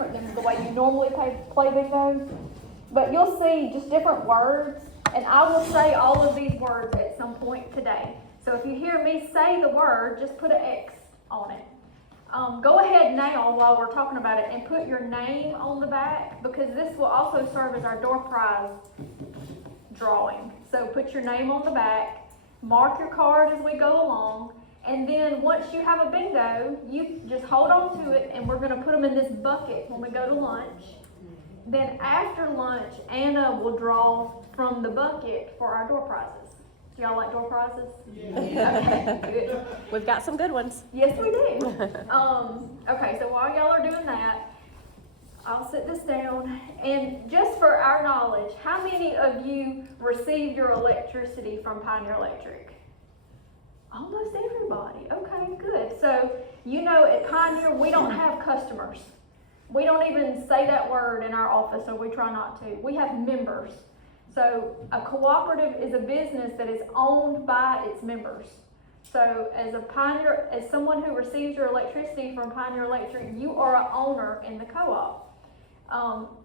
different than the way you normally play bingo. But you'll see just different words, and I will say all of these words at some point today. So if you hear me say the word, just put an X on it. Go ahead now while we're talking about it and put your name on the back, because this will also serve as our door prize drawing. So put your name on the back, mark your card as we go along, and then once you have a bingo, you just hold on to it, and we're going to put them in this bucket when we go to lunch. Then after lunch, Anna will draw from the bucket for our door prizes. Do y'all like door prizes? Yeah. Okay, good. We've got some good ones. Yes, we do. Okay, so while y'all are doing that, I'll sit this down. And just for our knowledge, how many of you received your electricity from Pioneer Electric? Almost everybody. Okay, good. So, you know, at Pioneer, we don't have customers. We don't even say that word in our office, or we try not to. We have members. So a cooperative is a business that is owned by its members. So as a Pioneer, as someone who receives your electricity from Pioneer Electric, you are an owner in the co-op.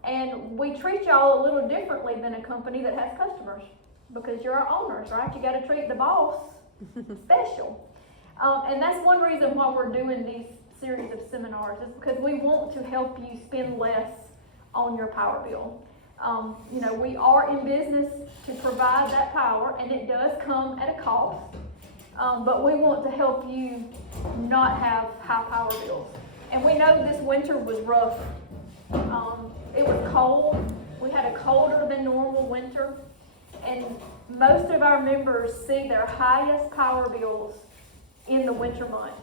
And we treat y'all a little differently than a company that has customers, because you're our owners, right? You got to treat the boss special. And that's one reason why we're doing these series of seminars, is because we want to help you spend less on your power bill. You know, we are in business to provide that power, and it does come at a cost, but we want to help you not have high power bills. And we know this winter was rough. It was cold. We had a colder than normal winter, and most of our members see their highest power bills in the winter months.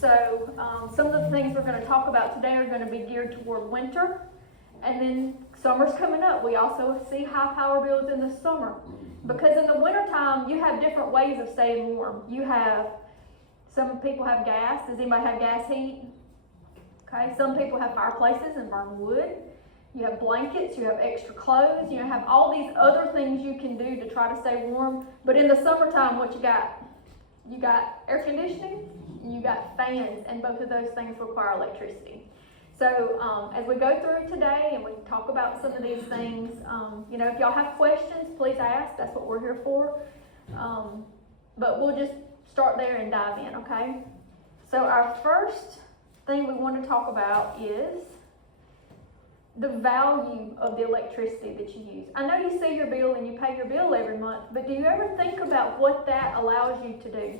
So some of the things we're going to talk about today are going to be geared toward winter, and then summer's coming up. We also see high power bills in the summer, because in the wintertime you have different ways of staying warm. You have, some people have gas. Does anybody have gas heat? Okay, some people have fireplaces and burn wood. You have blankets, you have extra clothes, you have all these other things you can do to try to stay warm. But in the summertime, what you got? You got air conditioning, you got fans, and both of those things require electricity. So as we go through today and we talk about some of these things, you know, if y'all have questions, please ask. That's what we're here for. But we'll just start there and dive in, okay? So our first thing we want to talk about is the value of the electricity that you use. I know you see your bill and you pay your bill every month, but do you ever think about what that allows you to do?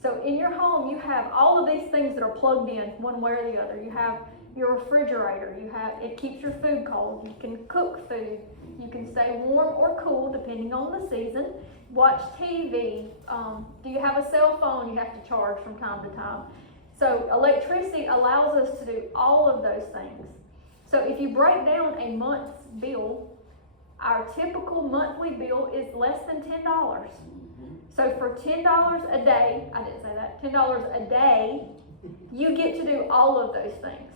So in your home, you have all of these things that are plugged in one way or the other. You have your refrigerator, it keeps your food cold, you can cook food, you can stay warm or cool depending on the season, watch TV, do you have a cell phone you have to charge from time to time? So electricity allows us to do all of those things. So if you break down a month's bill, our typical monthly bill is less than $10. So for $10 a day, I didn't say that, $10 a day, you get to do all of those things.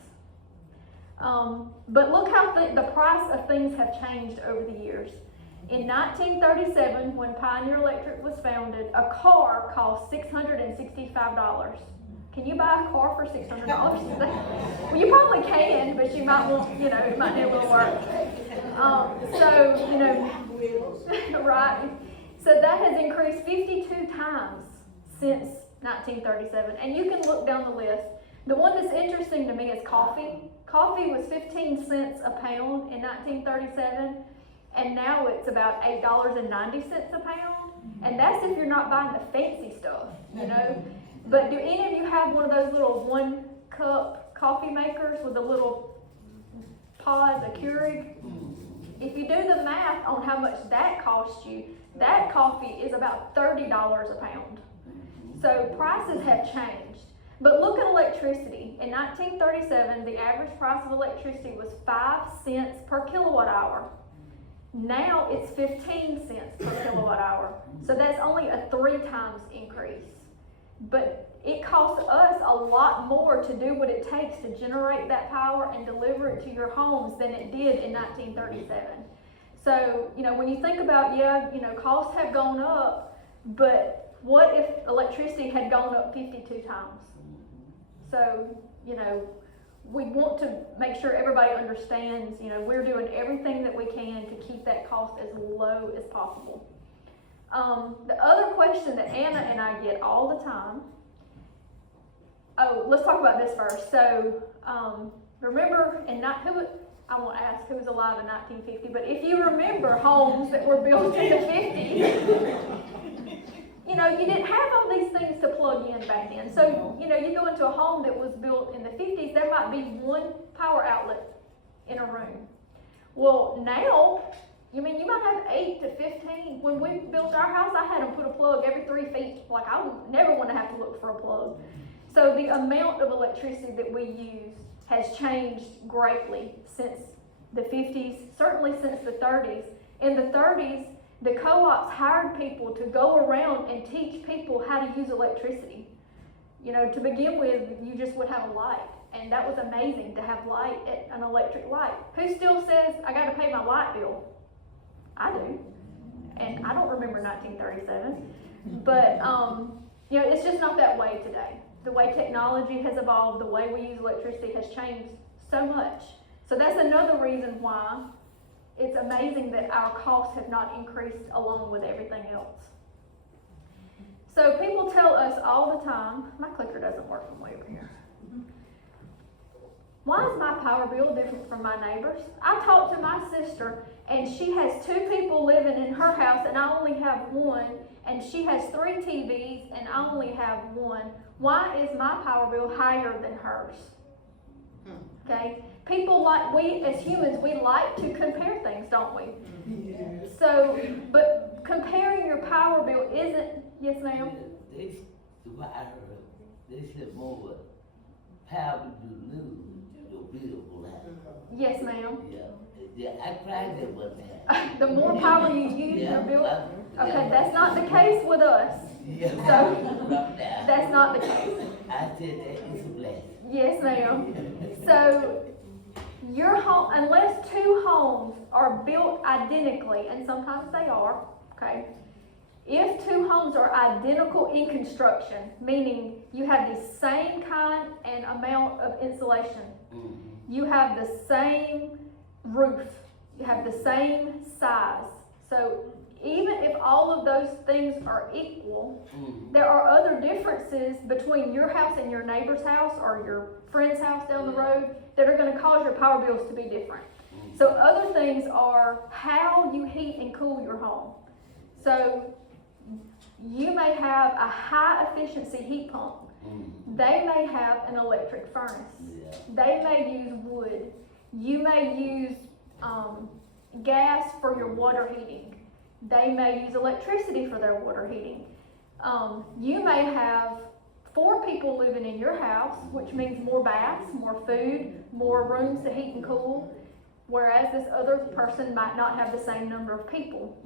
But look how the price of things have changed over the years. In 1937, when Pioneer Electric was founded, a car cost $665. Can you buy a car for $600? Well, you probably can, but you might want, you know, it might need a little work. So, you know, right. So that has increased 52 times since 1937. And you can look down the list. The one that's interesting to me is coffee. Coffee was 15 cents a pound in 1937, and now it's about $8.90 a pound. And that's if you're not buying the fancy stuff, you know. But do any of you have one of those little 1 cup coffee makers with a little pod, a Keurig? If you do the math on how much that costs you, that coffee is about $30 a pound. So prices have changed. But look at electricity. In 1937, the average price of electricity was 5 cents per kilowatt hour. Now it's 15 cents per kilowatt hour. So that's only a 3 times increase. But it costs us a lot more to do what it takes to generate that power and deliver it to your homes than it did in 1937. So, you know, when you think about, costs have gone up, but what if electricity had gone up 52 times? So, you know, we want to make sure everybody understands, you know, we're doing everything that we can to keep that cost as low as possible. The other question that Anna and I get all the time, let's talk about this first. So, remember, I won't ask who was alive in 1950, but if you remember homes that were built in the 50s, you know, you didn't have all these things to plug in back then. So, you know, you go into a home that was built in the 50s, there might be one power outlet in a room. Well, now, you might have 8 to 15. When we built our house, I had them put a plug every 3 feet. Like, I would never want to have to look for a plug. So the amount of electricity that we use has changed greatly since the 50s, certainly since the 30s. In the 30s, the co-ops hired people to go around and teach people how to use electricity. You know, to begin with, you just would have a light, and that was amazing to have light, an electric light. Who still says, I got to pay my light bill? I do, and I don't remember 1937, but you know, it's just not that way today. The way technology has evolved, the way we use electricity has changed so much. So that's another reason why it's amazing that our costs have not increased along with everything else. So people tell us all the time, my clicker doesn't work from way over here. Why is my power bill different from my neighbor's? I talked to my sister, and she has 2 people living in her house, and I only have 1, and she has 3 TVs, and I only have 1. Why is my power bill higher than hers? Okay? People we as humans, we like to compare things, don't we? Yes. So, but comparing your power bill isn't, yes ma'am? This is more power to lose your bill for that. Yes ma'am. Yeah, I tried that one time. The more power you use, your bill, okay, that's not the case with us. Yeah. So, that's not the case. I said that is a blessing. Yes ma'am. So, your home, unless 2 homes are built identically, and sometimes they are, okay? If 2 homes are identical in construction, meaning you have the same kind and amount of insulation, you have the same roof, you have the same size. So even if all of those things are equal, there are other differences between your house and your neighbor's house or your friend's house down the road that are going to cause your power bills to be different. So other things are how you heat and cool your home. So you may have a high efficiency heat pump. They may have an electric furnace. They may use wood. You may use gas for your water heating. They may use electricity for their water heating. You may have 4 people living in your house, which means more baths, more food, more rooms to heat and cool, whereas this other person might not have the same number of people.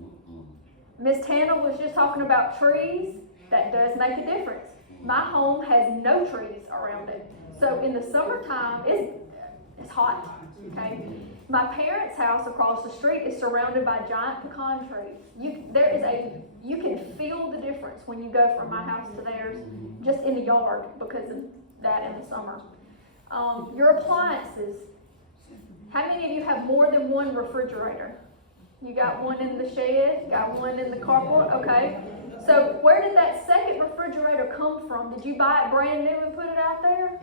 Miss Tana was just talking about trees. That does make a difference. My home has no trees around it. So in the summertime, it's hot, okay? My parents' house across the street is surrounded by giant pecan trees. You can feel the difference when you go from my house to theirs, just in the yard because of that in the summer. Your appliances. How many of you have more than 1 refrigerator? You got 1 in the shed, got 1 in the carport, okay. So where did that second refrigerator come from? Did you buy it brand new and put it out there?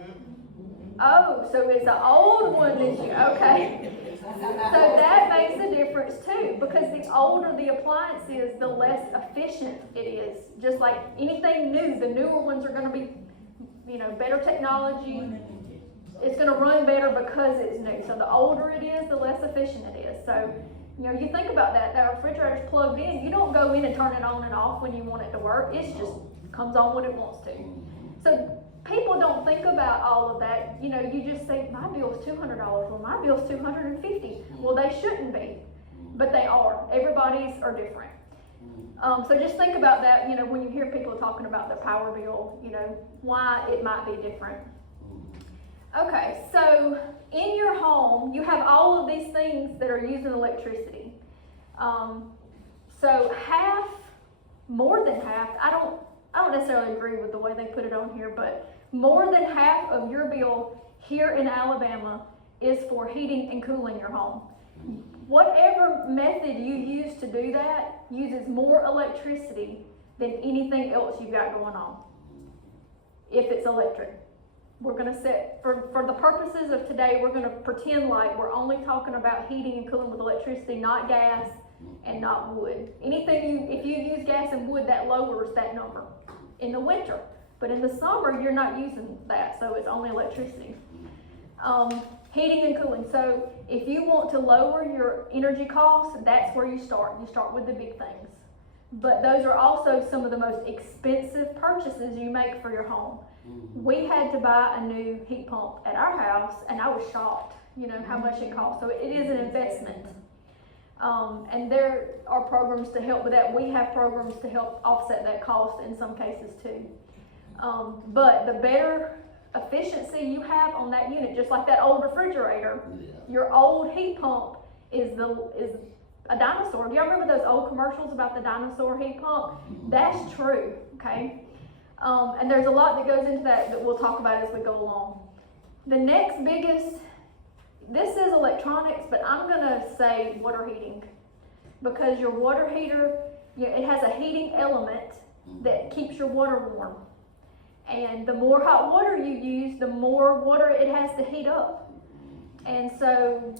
Oh, so it's an old one that you, okay. So that makes a difference too, because the older the appliance is, the less efficient it is. Just like anything new, the newer ones are going to be, better technology. It's going to run better because it's new. So the older it is, the less efficient it is. So, you think about that. That refrigerator's plugged in. You don't go in and turn it on and off when you want it to work. It just comes on when it wants to. So people don't think about all of that. You just say, my bill's $200. Well, my bill's $250. Well, they shouldn't be, but they are. Everybody's are different. So just think about that, when you hear people talking about the power bill, why it might be different. Okay, so in your home, you have all of these things that are using electricity. So more than half, I don't necessarily agree with the way they put it on here, but more than half of your bill here in Alabama is for heating and cooling your home. Whatever method you use to do that uses more electricity than anything else you've got going on, if it's electric. We're gonna set, for the purposes of today, we're gonna pretend like we're only talking about heating and cooling with electricity, not gas and not wood. If you use gas and wood, that lowers that number in the winter. But in the summer, you're not using that, so it's only electricity. Heating and cooling. So if you want to lower your energy costs, that's where you start. You start with the big things. But those are also some of the most expensive purchases you make for your home. We had to buy a new heat pump at our house, and I was shocked, how much it cost. So it is an investment. And there are programs to help with that. We have programs to help offset that cost in some cases too. But the better efficiency you have on that unit, just like that old refrigerator, your old heat pump is a dinosaur. Do y'all remember those old commercials about the dinosaur heat pump? That's true, okay? And there's a lot that goes into that we'll talk about as we go along. The next biggest, this is electronics, but I'm gonna say water heating, because your water heater, it has a heating element that keeps your water warm. And the more hot water you use, the more water it has to heat up. And so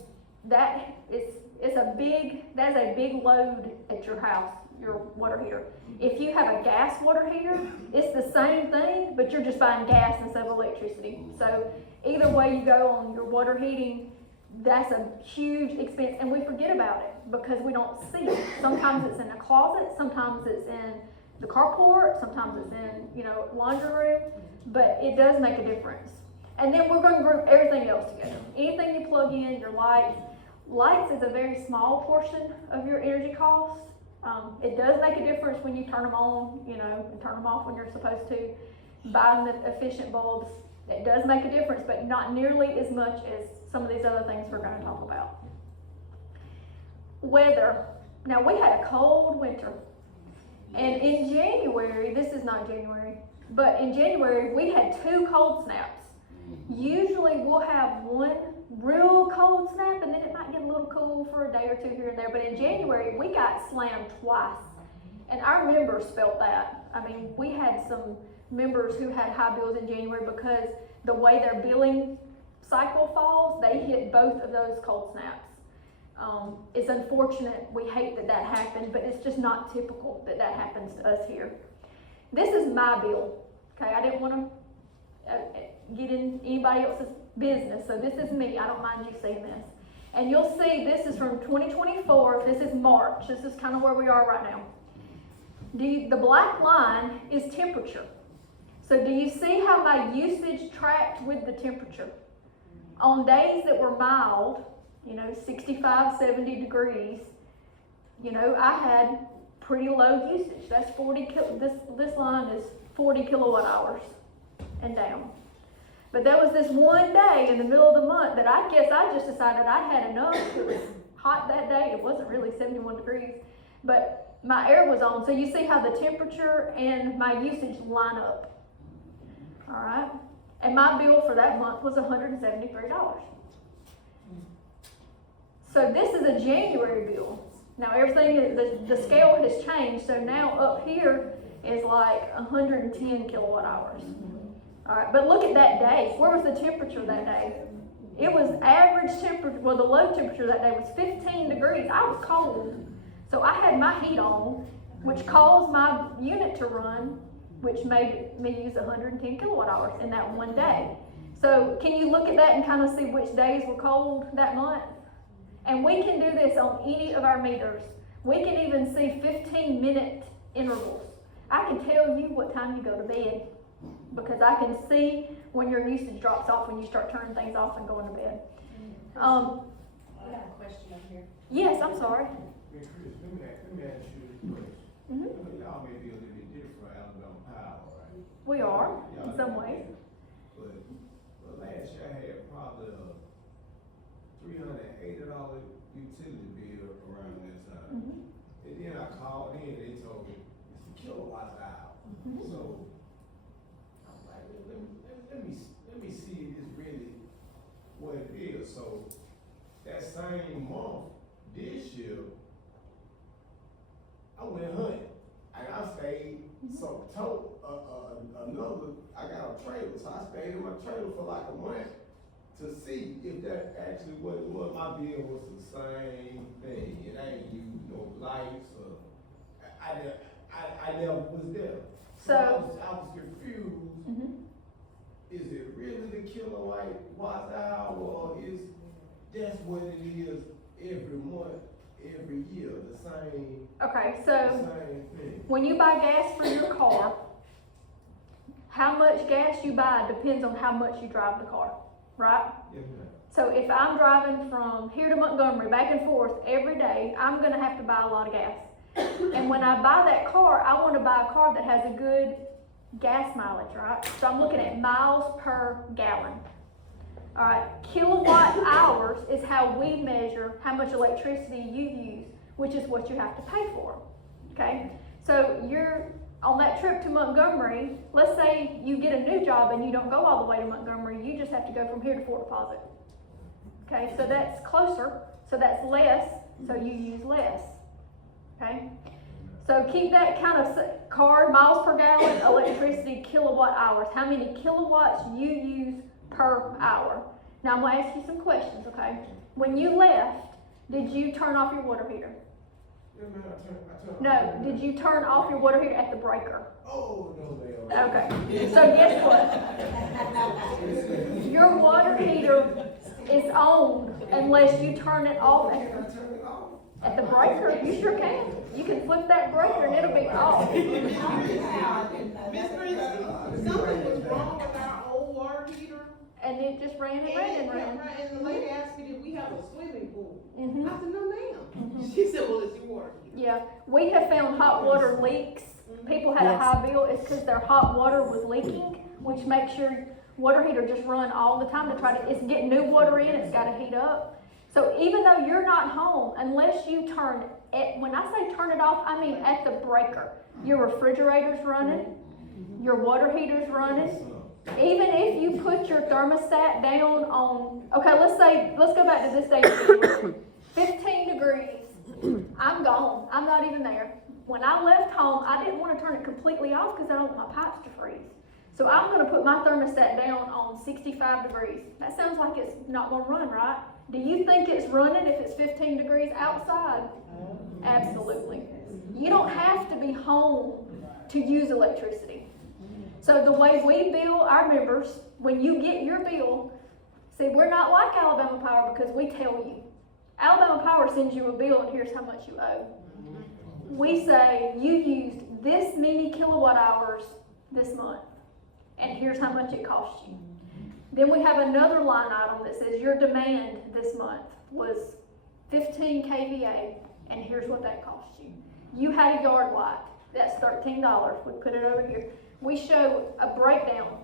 that is a big load at your house, your water heater. If you have a gas water heater, it's the same thing, but you're just buying gas instead of electricity. So either way you go on your water heating, that's a huge expense, and we forget about it because we don't see it. Sometimes it's in a closet, sometimes it's in the carport, sometimes it's in, laundry room, but it does make a difference. And then we're going to group everything else together. Anything you plug in, your lights. Lights is a very small portion of your energy costs. It does make a difference when you turn them on, and turn them off when you're supposed to. Buying the efficient bulbs, it does make a difference, but not nearly as much as some of these other things we're going to talk about. Weather. Now, we had a cold winter. And in January, this is not January, but in January, we had 2 cold snaps. Usually we'll have one real cold snap, and then it might get a little cool for a day or two here and there. But in January, we got slammed twice. And our members felt that. I mean, we had some members who had high bills in January because the way their billing cycle falls, they hit both of those cold snaps. It's unfortunate, we hate that happened, but it's just not typical that happens to us here. This is my bill, okay? I didn't want to get in anybody else's business, so this is me. I don't mind you seeing this. And you'll see this is from 2024, this is March, this is kind of where we are right now. The black line is temperature. So do you see how my usage tracked with the temperature? On days that were mild, 65, 70 degrees, I had pretty low usage. That's 40, this line is 40 kilowatt hours and down. But there was this one day in the middle of the month that I guess I just decided I'd had enough. It was hot that day. It wasn't really 71 degrees, but my air was on. So you see how the temperature and my usage line up. All right. And my bill for that month was $173. So this is a January bill. Now everything, the scale has changed. So now up here is like 110 kilowatt hours. All right, but look at that day. Where was the temperature that day? It was average temperature, well, the low temperature that day was 15 degrees. I was cold. So I had my heat on, which caused my unit to run, which made me use 110 kilowatt hours in that one day. So can you look at that and kind of see which days were cold that month? And we can do this on any of our meters. We can even see 15-minute intervals. I can tell you what time you go to bed because I can see when your usage drops off when you start turning things off and going to bed. I got a question up here. Yes, I'm sorry. Hey, Chris, let me ask you this question. Y'all may be a little bit different from Alabama Power, right? We are, Y'all in some ways. But last year I had probably a $380 utility bill around that time. And then I called in, they told me it's a kilowatt hour. So I'm like, let me see if it's really same month, this year, I went hunting. And I stayed, I got a trailer, so I stayed in my trailer for like a month to see if that actually what it was. My bill was the same thing. It ain't used no lights or, I never was there. So- I was confused. Mhm. Is it really the kilowatt hour, or is that's what it is every month, every year, the same So thing? when you buy gas for your car, how much gas you buy depends on how much you drive the car, right? Yes, ma'am. So if I'm driving from here to Montgomery back and forth every day, I'm gonna have to buy a lot of gas. And when I buy that car, I wanna buy a car that has a good gas mileage, right? So I'm looking at miles per gallon. All right, kilowatt hours is how we measure how much electricity you use, which is what you have to pay for, okay? So you're on that trip to Montgomery, let's say you get a new job and you don't go all the way to Montgomery, you just have to go from here to Fort Deposit. Okay, so that's closer, so that's less, so you use less, okay? So keep that kind of card, miles per gallon, electricity, kilowatt hours, how many kilowatts you use per hour. Now I'm gonna ask you some questions, okay? When you left, did you turn off your water heater? Yes, ma'am, I turned. No, did you turn off your water heater at the breaker? Oh, no, ma'am. Okay, so guess what? Your water heater is on unless you turn it off Can I turn it off? at the breaker. You sure can. You can flip that breaker and it'll be off. Miss Christie, something was wrong with our old water heater. And it just ran and ran and ran. And the lady asked me, did we have a swimming pool? Mhm. I said, no ma'am. She said, well, it's your water heater. Yeah, we have found hot water leaks. People had a Yes. high bill. It's because their hot water was leaking, which makes your water heater just run all the time to try to, it's getting new water in, it's gotta heat up. So even though you're not home, unless you turn it, when I say turn it off, I mean at the breaker. Your refrigerator's running, your water heater's running. Even if you put your thermostat down on, okay, let's go back to this day. 15 degrees, I'm gone, I'm not even there. When I left home, I didn't want to turn it completely off because I don't want my pipes to freeze. So I'm going to put my thermostat down on 65 degrees. That sounds like it's not going to run, right? Do you think it's running if it's 15 degrees outside? Absolutely. You don't have to be home to use electricity. So the way we bill our members, when you get your bill, see, we're not like Alabama Power because we tell you. Alabama Power sends you a bill and here's how much you owe. We say you used this many kilowatt hours this month and here's how much it cost you. Then we have another line item that says your demand this month was 15 kVA and here's what that cost you. You had a yard light, that's $13, we put it over here. We show a breakdown.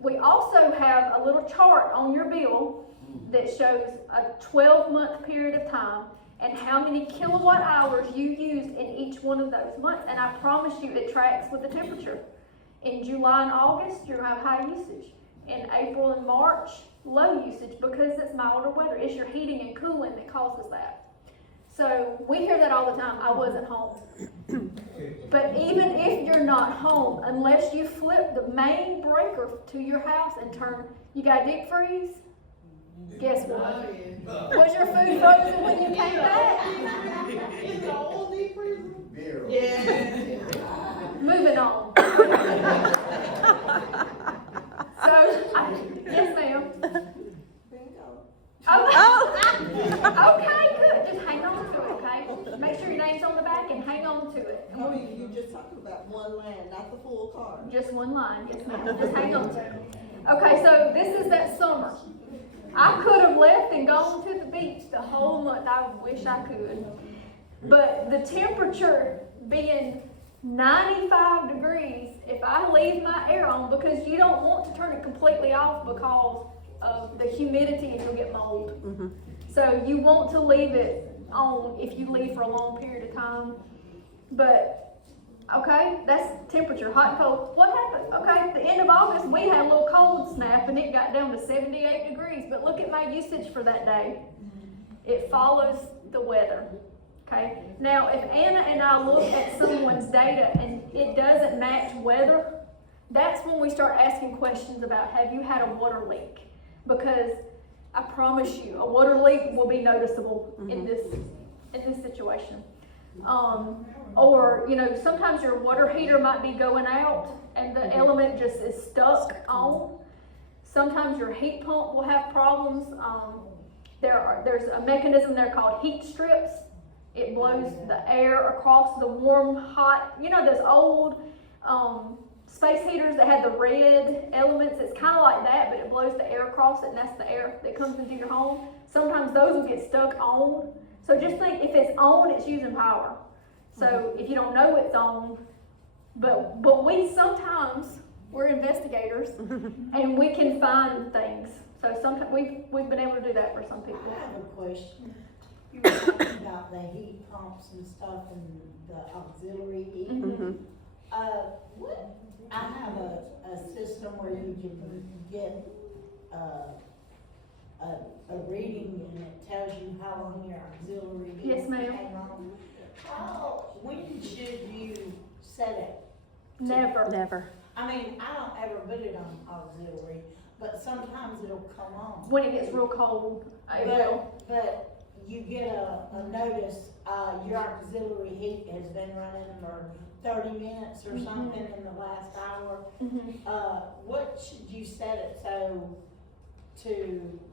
We also have a little chart on your bill that shows a 12-month period of time and how many kilowatt hours you used in each one of those months. And I promise you it tracks with the temperature. In July and August, you're gonna have high usage. In April and March, low usage because it's milder weather. It's your heating and cooling that causes that. So we hear that all the time. I wasn't home. But even if you're not home, unless you flip the main breaker to your house and turn, you got a deep freeze? Guess what? Was your food frozen when you came back? Is the old deep freezer? Very. Yeah. Moving on. Yes ma'am. Okay, good. Just hang on to it, okay? Make sure your name's on the back and hang on to it. I mean, you just talking about one line, not the full card. Just one line, yes ma'am. Just hang on to it. Okay, so this is that summer. I could have left and gone to the beach the whole month. I wish I could. But the temperature being 95 degrees, if I leave my air on, because you don't want to turn it completely off because of the humidity and you'll get mold. Mm-hmm. So you want to leave it on if you leave for a long period of time. But, okay, that's temperature, hot and cold. What happened? Okay, at the end of August, we had a little cold snap and it got down to 78 degrees. But look at my usage for that day. It follows the weather, okay? Now, if Anna and I look at someone's data and it doesn't match weather, that's when we start asking questions about, have you had a water leak? Because I promise you, a water leak will be noticeable in this situation. Or, you know, sometimes your water heater might be going out and the element just is stuck on. Sometimes your heat pump will have problems. There's a mechanism there called heat strips. It blows the air across the warm, hot, you know, those old space heaters that had the red elements. It's kind of like that, but it blows the air across it, and that's the air that comes into your home. Sometimes those will get stuck on. So just think, if it's on, it's using power. So if you don't know it's on, but we sometimes, we're investigators, and we can find things. So sometimes we've been able to do that for some people. I have a question. You were talking about the heat pumps and stuff and the auxiliary heat. I have a system where you can get a reading and it tells you how long your auxiliary heat Yes, ma'am. came on. When should you set it? Never. Never. I mean, I don't ever put it on auxiliary, but sometimes it'll come on. When it gets real cold, it will. But you get a notice, your auxiliary heat has been running for 30 minutes or something in the last hour. What should you set it so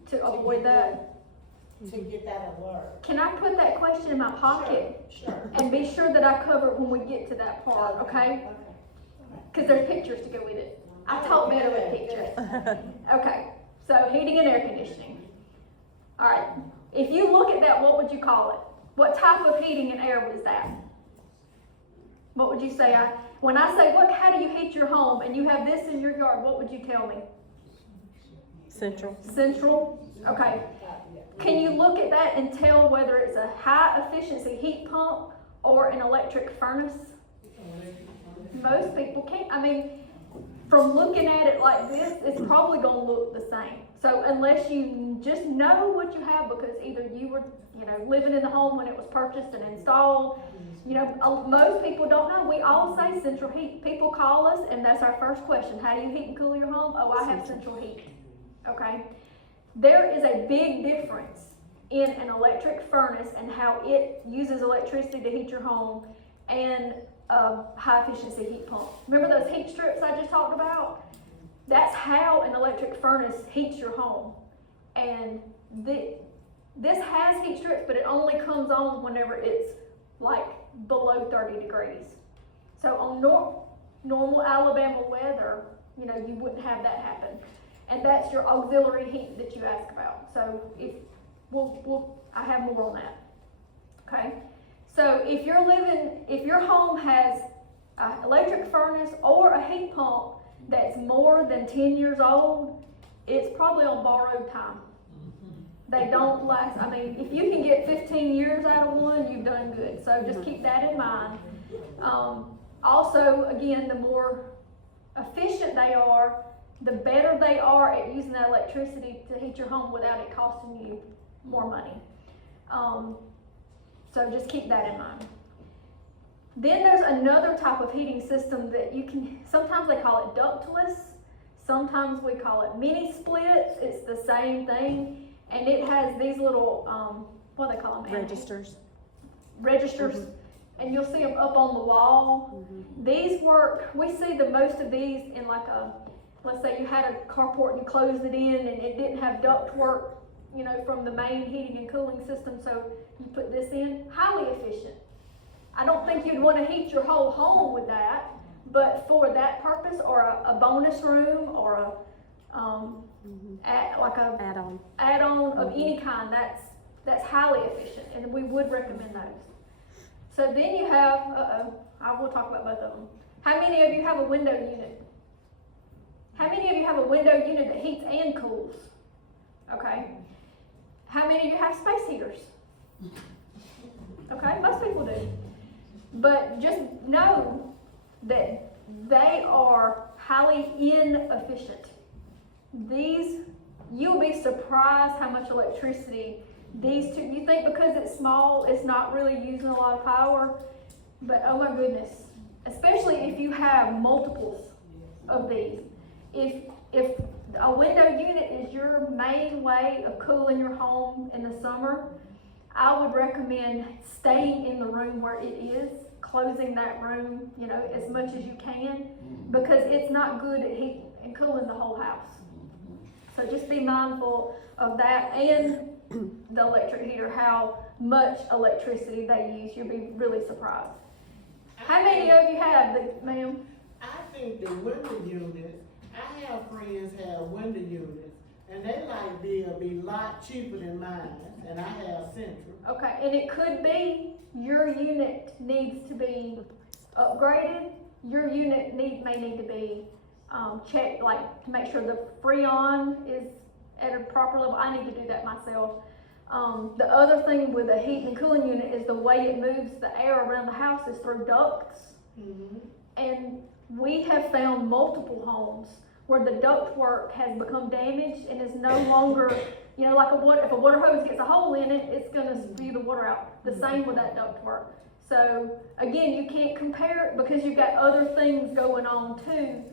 To avoid that. to get that alert? Can I put that question in my pocket Sure. and be sure that I cover it when we get to that part, okay? Because there's pictures to go with it. I taught better with pictures. Okay, so heating and air conditioning. All right, if you look at that, what would you call it? What type of heating and air was that? What would you say? When I say, look, how do you heat your home, and you have this in your yard, what would you tell me? Central. Central? Okay. Can you look at that and tell whether it's a high efficiency heat pump or an electric furnace? Most people can't. I mean, from looking at it like this, it's probably going to look the same. So unless you just know what you have, because either you were, you know, living in the home when it was purchased and installed, you know, most people don't know. We all say central heat. People call us and that's our first question. How do you heat and cool your home? Oh, I have central heat. Okay. There is a big difference in an electric furnace and how it uses electricity to heat your home and a high efficiency heat pump. Remember those heat strips I just talked about? That's how an electric furnace heats your home. And this has heat strips, but it only comes on whenever it's like below 30 degrees. So on normal Alabama weather, you know, you wouldn't have that happen. And that's your auxiliary heat that you ask about. So if I have more on that. Okay. So if your home has an electric furnace or a heat pump that's more than 10 years old, it's probably on borrowed time. They don't last. I mean, if you can get 15 years out of one, you've done good. So just keep that in mind. Also, again, the more efficient they are, the better they are at using that electricity to heat your home without it costing you more money. So just keep that in mind. Then there's another type of heating system that you can, sometimes they call it ductless, sometimes we call it mini splits. It's the same thing, and it has these little, what do they call them? Registers. Registers, and you'll see them up on the wall. These work, we see the most of these in like let's say you had a carport and you closed it in and it didn't have duct work, you know, from the main heating and cooling system, so you put this in. Highly efficient. I don't think you'd want to heat your whole home with that, but for that purpose, or a bonus room, or like a add-on of any kind, that's highly efficient, and we would recommend those. So then you have, I will talk about both of them. How many of you have a window unit? How many of you have a window unit that heats and cools? Okay. How many of you have space heaters? Okay, most people do. But just know that they are highly inefficient. You'll be surprised how much electricity These two, you think because it's small, it's not really using a lot of power, but oh my goodness, especially if you have multiples of these. If a window unit is your main way of cooling your home in the summer, I would recommend staying in the room where it is, closing that room, you know, as much as you can, because it's not good at heating and cooling the whole house. So just be mindful of that and the electric heater, how much electricity they use. You'll be really surprised. How many of you have the, ma'am? I think the window units, I have friends have window units, and they light bill be a lot cheaper than mine, and I have Central. Okay, and it could be your unit needs to be upgraded. Your unit may need to be checked, like to make sure the Freon is at a proper level. I need to do that myself. The other thing with a heat and cooling unit is the way it moves the air around the house is through ducts. Mm-hmm. And we have found multiple homes where the ductwork has become damaged and is no longer, you know, like if a water hose gets a hole in it, it's gonna spew the water out. The same with that ductwork. So again, you can't compare it because you've got other things going on too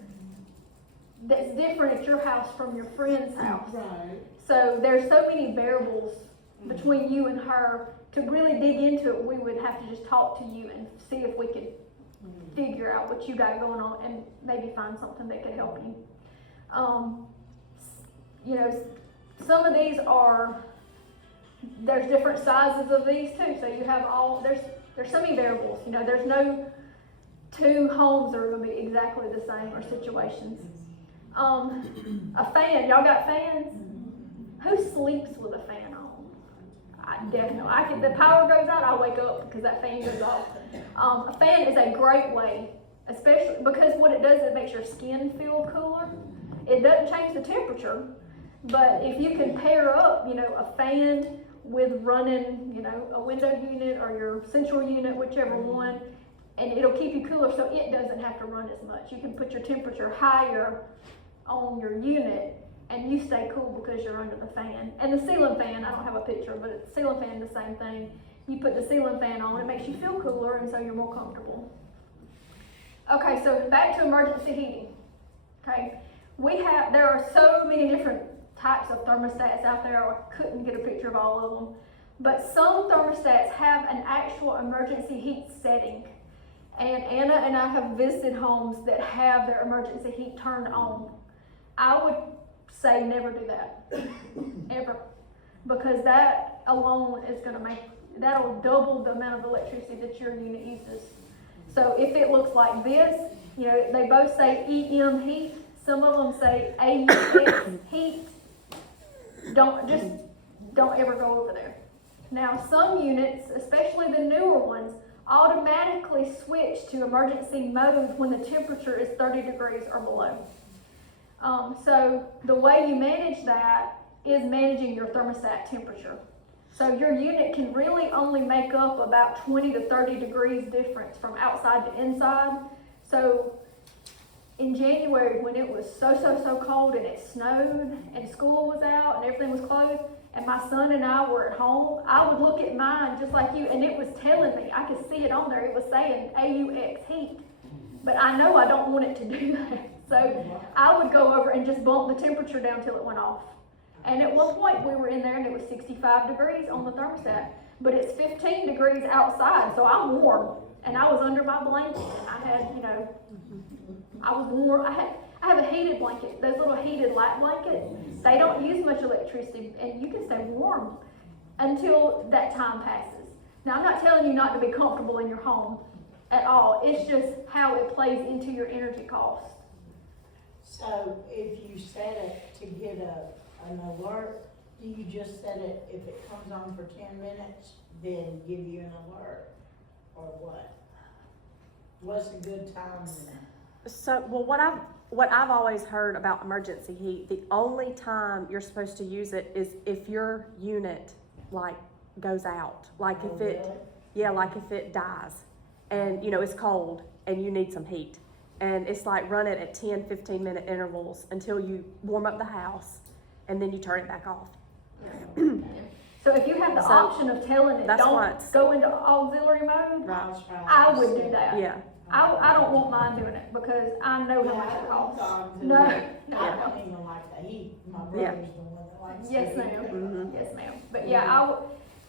that's different at your house from your friend's house. Right. So there's so many variables between you and her. To really dig into it, we would have to just talk to you and see if we could figure out what you got going on and maybe find something that could help you. You know, some of these there's different sizes of these too. So you have there's so many variables. You know, there's no two homes that are going to be exactly the same or situations. A fan, y'all got fans? Who sleeps with a fan on? I definitely, the power goes out, I wake up because that fan goes off. A fan is a great way, especially because what it does is it makes your skin feel cooler. It doesn't change the temperature, but if you can pair up, you know, a fan with running, you know, a window unit or your central unit, whichever one, and it'll keep you cooler so it doesn't have to run as much. You can put your temperature higher on your unit and you stay cool because you're under the fan. And the ceiling fan, I don't have a picture, but the ceiling fan, the same thing. You put the ceiling fan on, it makes you feel cooler and so you're more comfortable. Okay, so back to emergency heating. Okay, there are so many different types of thermostats out there. I couldn't get a picture of all of them. But some thermostats have an actual emergency heat setting. And Anna and I have visited homes that have their emergency heat turned on. I would say never do that, ever. Because that alone is gonna that'll double the amount of electricity that your unit uses. So if it looks like this, you know, they both say EM heat. Some of them say AUX heat. Don't ever go over there. Now some units, especially the newer ones, automatically switch to emergency mode when the temperature is 30 degrees or below. So the way you manage that is managing your thermostat temperature. So your unit can really only make up about 20 to 30 degrees difference from outside to inside. So in January, when it was so cold and it snowed and school was out and everything was closed, and my son and I were at home, I would look at mine just like you, and it was telling me, I could see it on there, it was saying AUX heat. But I know I don't want it to do that. So I would go over and just bump the temperature down till it went off. And at one point we were in there and it was 65 degrees on the thermostat, but it's 15 degrees outside, so I'm warm. And I was under my blanket and I had, you know, I was warm. I have a heated blanket, those little heated light blankets. They don't use much electricity and you can stay warm until that time passes. Now I'm not telling you not to be comfortable in your home at all. It's just how it plays into your energy cost. So if you set it to get an alert, do you just set it, if it comes on for 10 minutes, then give you an alert, or what? What's a good time then? So, well, what I've always heard about emergency heat, the only time you're supposed to use it is if your unit like goes out, like Oh, if it, really? yeah, like if it dies and you know it's cold and you need some heat, and it's like run it at 10-15 minute intervals until you warm up the house and then you turn it back off. So if you have the So, option of telling it, that's why don't it's- go into auxiliary mode, Right. was trying I to would say- do that. Yeah, I don't want mine doing it because I know how Yeah, much it I'm costs. talking to No, you. no. I don't even like the heat, my Yeah. brother's the one that likes the Yes, heat. ma'am. mhm, Yes, ma'am. But yeah,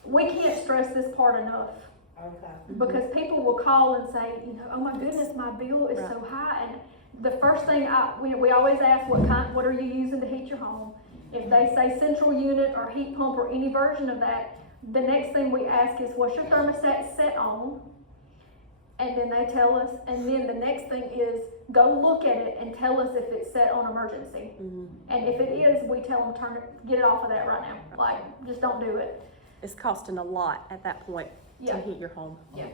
we can't stress this part enough. Okay. Because people will call and say, you know, oh my goodness, my bill is so high, and the first thing we always ask, what are you using to heat your home? If they say central unit or heat pump or any version of that, the next thing we ask is, what's your thermostat set on? And then they tell us, and then the next thing is, go look at it and tell us if it's set on emergency. mhm. And if it is, we tell them, get it off of that right now, like, just don't do it. It's costing a lot at that point to Yeah. heat your home. Yeah.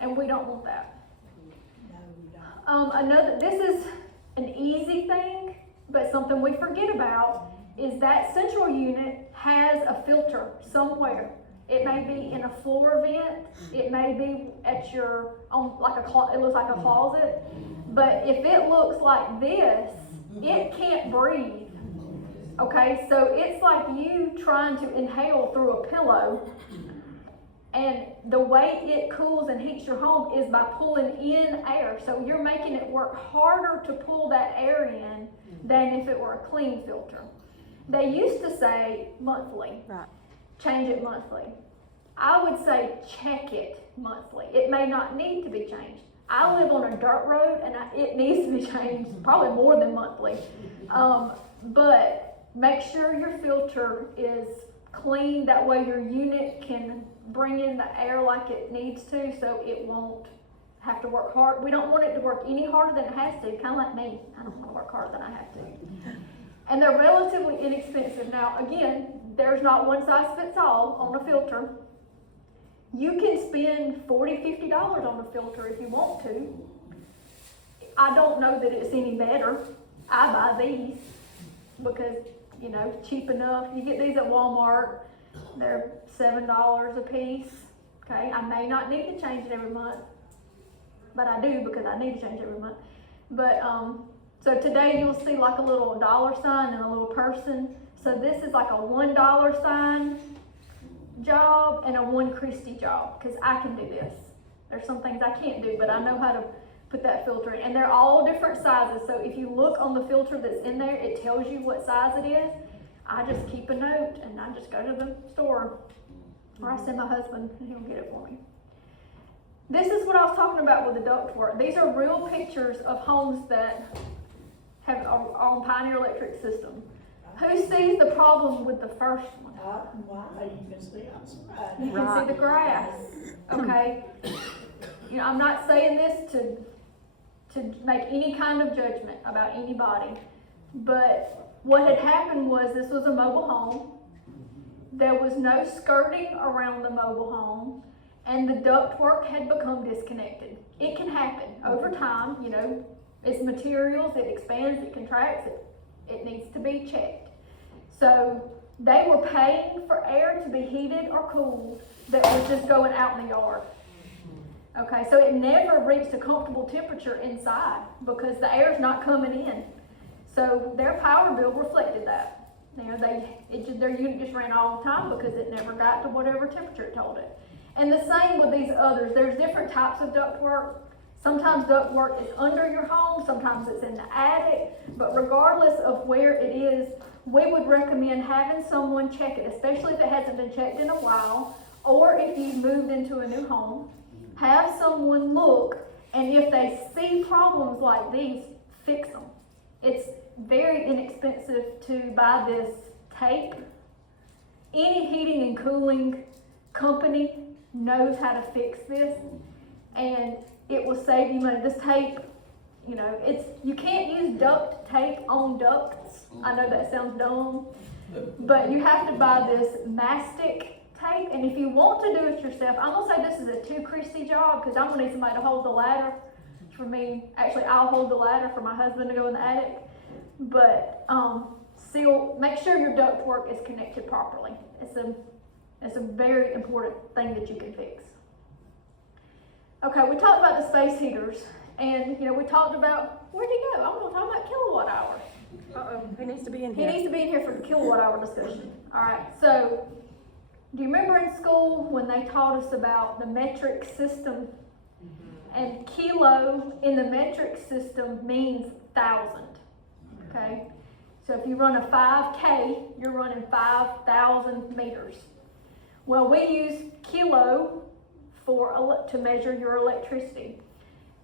And we don't want that. No, we don't. This is an easy thing, but something we forget about is that central unit has a filter somewhere. It may be in a floor vent, it may be at your, it looks like a closet, but if it looks like this, it can't breathe. Okay, so it's like you trying to inhale through a pillow. And the way it cools and heats your home is by pulling in air. So you're making it work harder to pull that air in than if it were a clean filter. They used to say monthly, Right. change it monthly. I would say check it monthly. It may not need to be changed. I live on a dirt road and it needs to be changed probably more than monthly. But make sure your filter is clean. That way your unit can bring in the air like it needs to, so it won't have to work hard. We don't want it to work any harder than it has to, kind of like me. I don't want to work harder than I have to. And they're relatively inexpensive. Now, again, there's not one size fits all on a filter. You can spend $40, $50 on a filter if you want to. I don't know that it's any better. I buy these because, you know, cheap enough. You get these at Walmart. They're $7 a piece. Okay, I may not need to change it every month, but I do because I need to change it every month. But so today you'll see like a little dollar sign and a little person. So this is like a $1 sign job and a $1 Christie job because I can do this. There's some things I can't do, but I know how to put that filter in. And they're all different sizes. So if you look on the filter that's in there, it tells you what size it is. I just keep a note and I just go to the store or I send my husband and he'll get it for me. This is what I was talking about with the ductwork. These are real pictures of homes that are on Pioneer Electric system. Who sees the problem with the first one? Wow, you can see outside. You can see the grass, okay? You know, I'm not saying this to make any kind of judgment about anybody, but what had happened was this was a mobile home. There was no skirting around the mobile home, and the ductwork had become disconnected. It can happen over time, you know, it's materials, it expands, it contracts, it needs to be checked. So they were paying for air to be heated or cooled that was just going out in the yard. Okay, so it never reached a comfortable temperature inside because the air's not coming in. So their power bill reflected that. You know, their unit just ran all the time because it never got to whatever temperature it told it. And the same with these others. There's different types of ductwork. Sometimes ductwork is under your home, sometimes it's in the attic, but regardless of where it is, we would recommend having someone check it, especially if it hasn't been checked in a while, or if you've moved into a new home. Have someone look, and if they see problems like these, fix them. It's very inexpensive to buy this tape. Any heating and cooling company knows how to fix this, and it will save you money. This tape, you know, you can't use duct tape on ducts. I know that sounds dumb, but you have to buy this mastic tape, and if you want to do it yourself, I'm gonna say this is a 2 Christie job because I'm gonna need somebody to hold the ladder for me. Actually, I'll hold the ladder for my husband to go in the attic, but make sure your ductwork is connected properly. It's a very important thing that you can fix. Okay, we talked about the space heaters, and you know, we talked about, where'd he go? I'm gonna talk about kilowatt hours. Uh-oh, he needs to be in He here. needs to be in here for the kilowatt hour discussion. Alright, so, do you remember in school when they taught us about the metric system? And kilo in the metric system means 1,000, okay? So if you run a 5K, you're running 5,000 meters. Well, we use kilo to measure your electricity.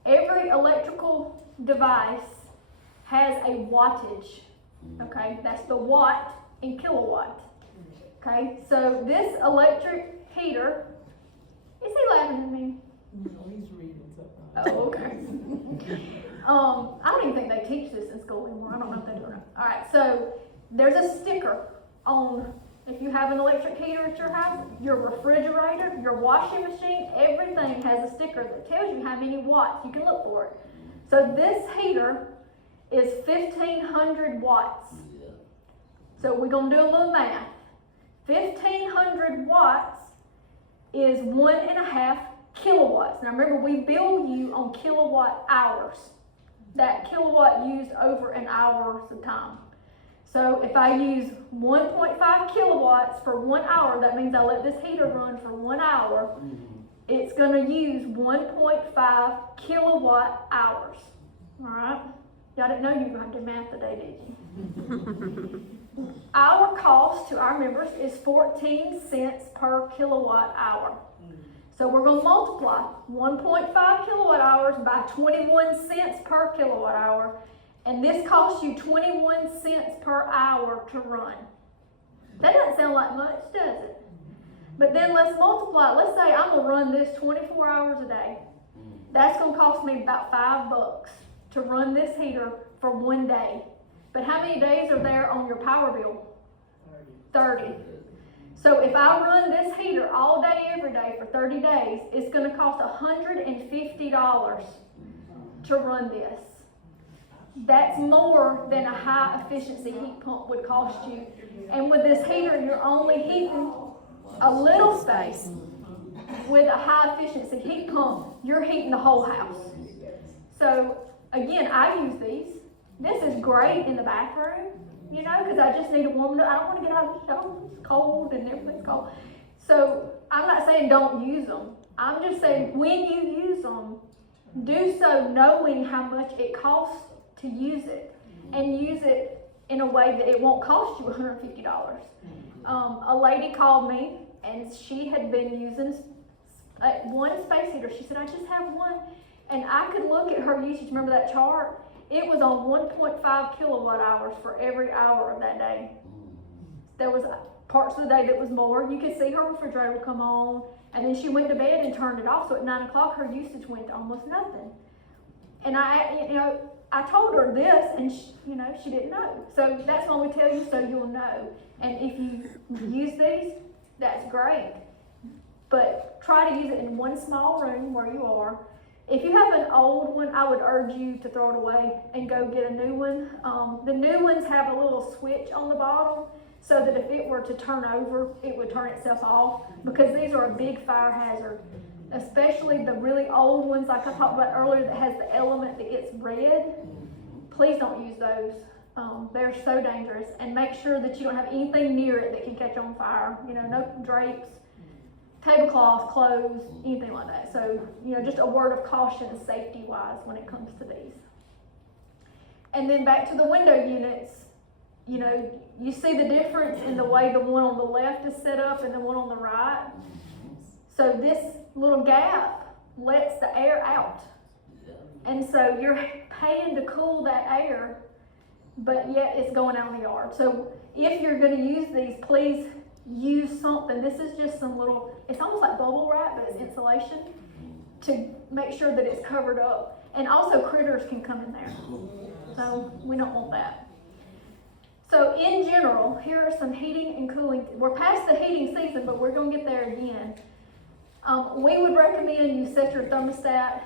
Every electrical device has a wattage, okay? That's the watt in kilowatt, okay? So this electric heater, is he laughing at me? No, he's reading something. Oh, okay. I don't even think they teach this in school anymore. I don't know if they do or not. Alright, so there's a sticker on, if you have an electric heater at your house, your refrigerator, your washing machine, everything has a sticker that tells you how many watts. You can look for it. So this heater is 1,500 watts. Yeah. So we're going to do a little math. 1,500 watts is 1.5 kilowatts. Now remember, we bill you on kilowatt hours. That kilowatt used over an hour of time. So if I use 1.5 kilowatts for 1 hour, that means I let this heater run for 1 hour. It's going to use 1.5 kilowatt hours. Alright? Y'all didn't know you were going to do math today, did you? Our cost to our members is 14 cents per kilowatt hour. So we're going to multiply 1.5 kilowatt hours by 21 cents per kilowatt hour. And this costs you 21 cents per hour to run. That doesn't sound like much, does it? But then let's multiply. Let's say I'm going to run this 24 hours a day. That's going to cost me about $5 to run this heater for 1 day. But how many days are there on your power bill? 30. So if I run this heater all day, every day for 30 days, it's going to cost $150 to run this. That's more than a high efficiency heat pump would cost you. And with this heater, you're only heating a little space. With a high efficiency heat pump, you're heating the whole house. So again, I use these. This is great in the bathroom, you know, because I just need to warm it up. I don't want to get out of the shower. It's cold and everything's cold. So I'm not saying don't use them. I'm just saying when you use them, do so knowing how much it costs to use it, and use it in a way that it won't cost you $150. A lady called me and she had been using one space heater. She said, I just have one. And I could look at her usage. Remember that chart? It was on 1.5 kilowatt hours for every hour of that day. There was parts of the day that was more. You could see her refrigerator would come on, and then she went to bed and turned it off. So at 9 o'clock, her usage went to almost nothing. And I told her this, and she didn't know. So that's why we tell you so you'll know. And if you use these, that's great. But try to use it in one small room where you are. If you have an old one, I would urge you to throw it away and go get a new one. The new ones have a little switch on the bottom so that if it were to turn over, it would turn itself off, because these are a big fire hazard. Especially the really old ones like I talked about earlier that has the element that gets red. Please don't use those. They're so dangerous. And make sure that you don't have anything near it that can catch on fire. No drapes, tablecloths, clothes, anything like that. So, just a word of caution safety-wise when it comes to these. And then back to the window units, you see the difference in the way the one on the left is set up and the one on the right. So this little gap lets the air out. And so you're paying to cool that air, but yet it's going out in the yard. So if you're going to use these, please use something. This is just some little, it's almost like bubble wrap, but it's insulation to make sure that it's covered up. And also critters can come in there. So we don't want that. So in general, here are some heating and cooling. We're past the heating season, but we're going to get there again. We would recommend you set your thermostat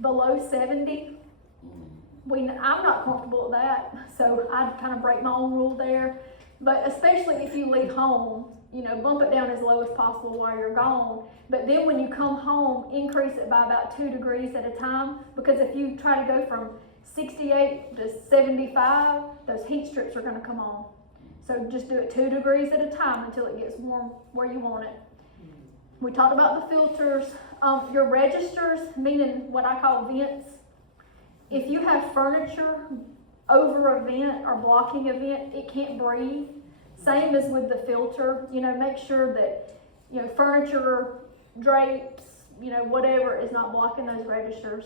below 70. I'm not comfortable with that, so I'd kind of break my own rule there. But especially if you leave home, bump it down as low as possible while you're gone. But then when you come home, increase it by about 2 degrees at a time, because if you try to go from 68 to 75, those heat strips are gonna come on. So just do it 2 degrees at a time until it gets warm where you want it. We talked about the filters. Your registers, meaning what I call vents. If you have furniture over a vent or blocking a vent, it can't breathe. Same as with the filter, you know, make sure that, you know, furniture, drapes, you know, whatever is not blocking those registers.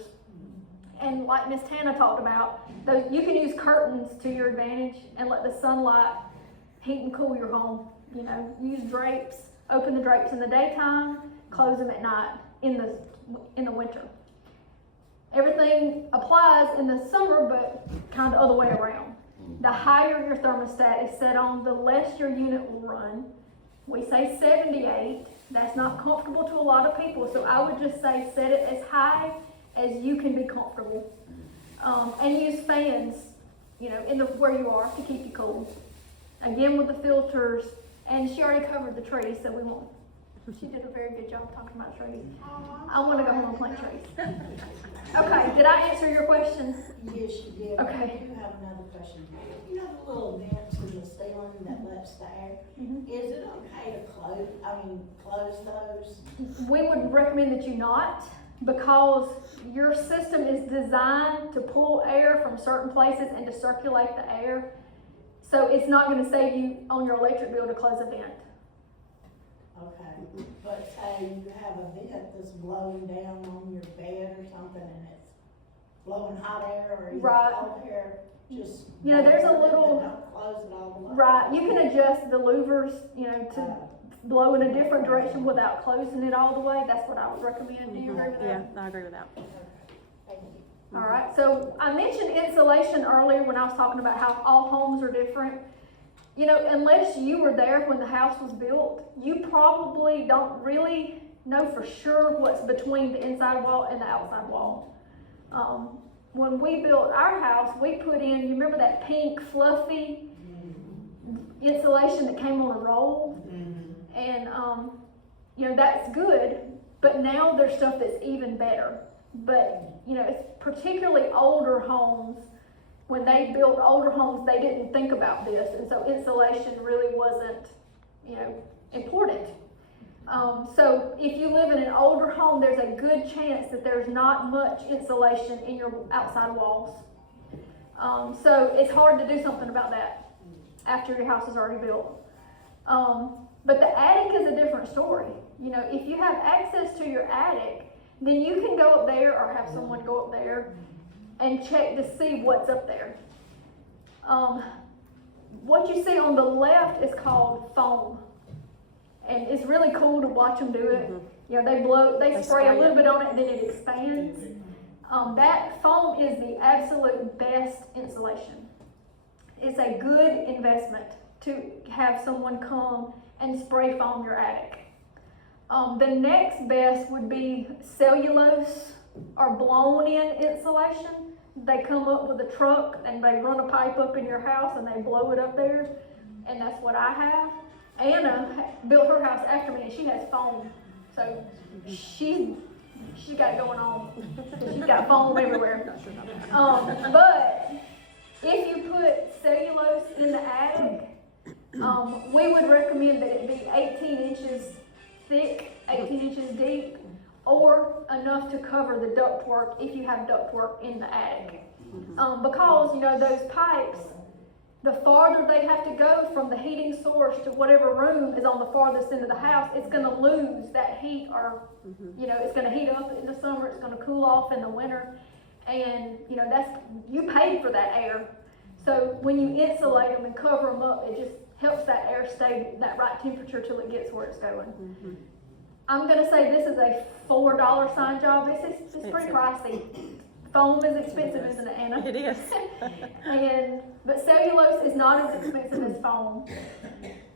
And like Miss Tana talked about, those, you can use curtains to your advantage and let the sunlight heat and cool your home. You know, use drapes, open the drapes in the daytime, close them at night in the winter. Everything applies in the summer, but kind of other way around. The higher your thermostat is set on, the less your unit will run. We say 78. That's not comfortable to a lot of people, so I would just say set it as high as you can be comfortable. And use fans, you know, where you are to keep you cool. Again with the filters, and she already covered the trees, so we won't. She did a very good job talking about trees. I want to go home and plant trees. Okay, did I answer your question? Yes, you did. Okay. I do have another question. You know the little vents in the ceiling that lets the air? Mhm. Is it okay to close those? We would recommend that you not, because your system is designed to pull air from certain places and to circulate the air. So it's not going to save you on your electric bill to close a vent. Okay, but say you have a vent that's blowing down on your bed or something and it's blowing hot air or even Right. cold air, just. You know, there's a little- Don't close it all the way. Right, you can adjust the louvers, you know, to blow in a different direction without closing it all the way. That's what I would recommend. Do you agree with that? Yeah, I agree with that. Thank you. All right, so I mentioned insulation earlier when I was talking about how all homes are different. You know, unless you were there when the house was built, you probably don't really know for sure what's between the inside wall and the outside wall. When we built our house, we put in, you remember that pink fluffy insulation that came on a roll? And, you know, that's good, but now there's stuff that's even better. But, you know, it's particularly older homes. When they built older homes, they didn't think about this, and so insulation really wasn't, you know, important. So if you live in an older home, there's a good chance that there's not much insulation in your outside walls. So it's hard to do something about that after your house is already built. But the attic is a different story. You know, if you have access to your attic, then you can go up there or have someone go up there and check to see what's up there. What you see on the left is called foam. And it's really cool to watch them do it. You know, they spray a little bit on it and then it expands. That foam is the absolute best insulation. It's a good investment to have someone come and spray foam your attic. The next best would be cellulose or blown in insulation. They come up with a truck and they run a pipe up in your house and they blow it up there. And that's what I have. Anna built her house after me and she has foam. So she's got it going on. She's got foam everywhere. But if you put cellulose in the attic, we would recommend that it be 18 inches thick, 18 inches deep, or enough to cover the ductwork if you have ductwork in the attic. Because, you know, those pipes, the farther they have to go from the heating source to whatever room is on the farthest end of the house, it's going to lose that heat, or, you know, it's going to heat up in the summer, it's going to cool off in the winter. And, you know, you paid for that air. So when you insulate them and cover them up, it just helps that air stay that right temperature till it gets where it's going. I'm going to say this is a $4 sign job. It's pretty pricey. Foam is expensive, isn't it, Anna? It is. But cellulose is not as expensive as foam.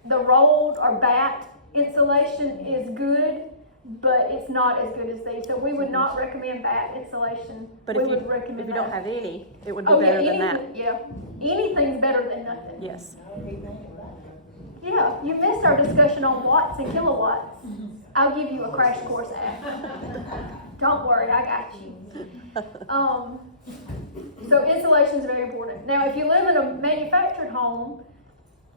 The rolled or batt insulation is good, but it's not as good as these. So we would not recommend batt insulation. But we if would recommend you don't that. have any, it would be better than that. Yeah, anything's better than nothing. Yes. Yeah, you missed our discussion on watts and kilowatts. I'll give you a crash course after. Don't worry, I got you. So insulation is very important. Now, if you live in a manufactured home,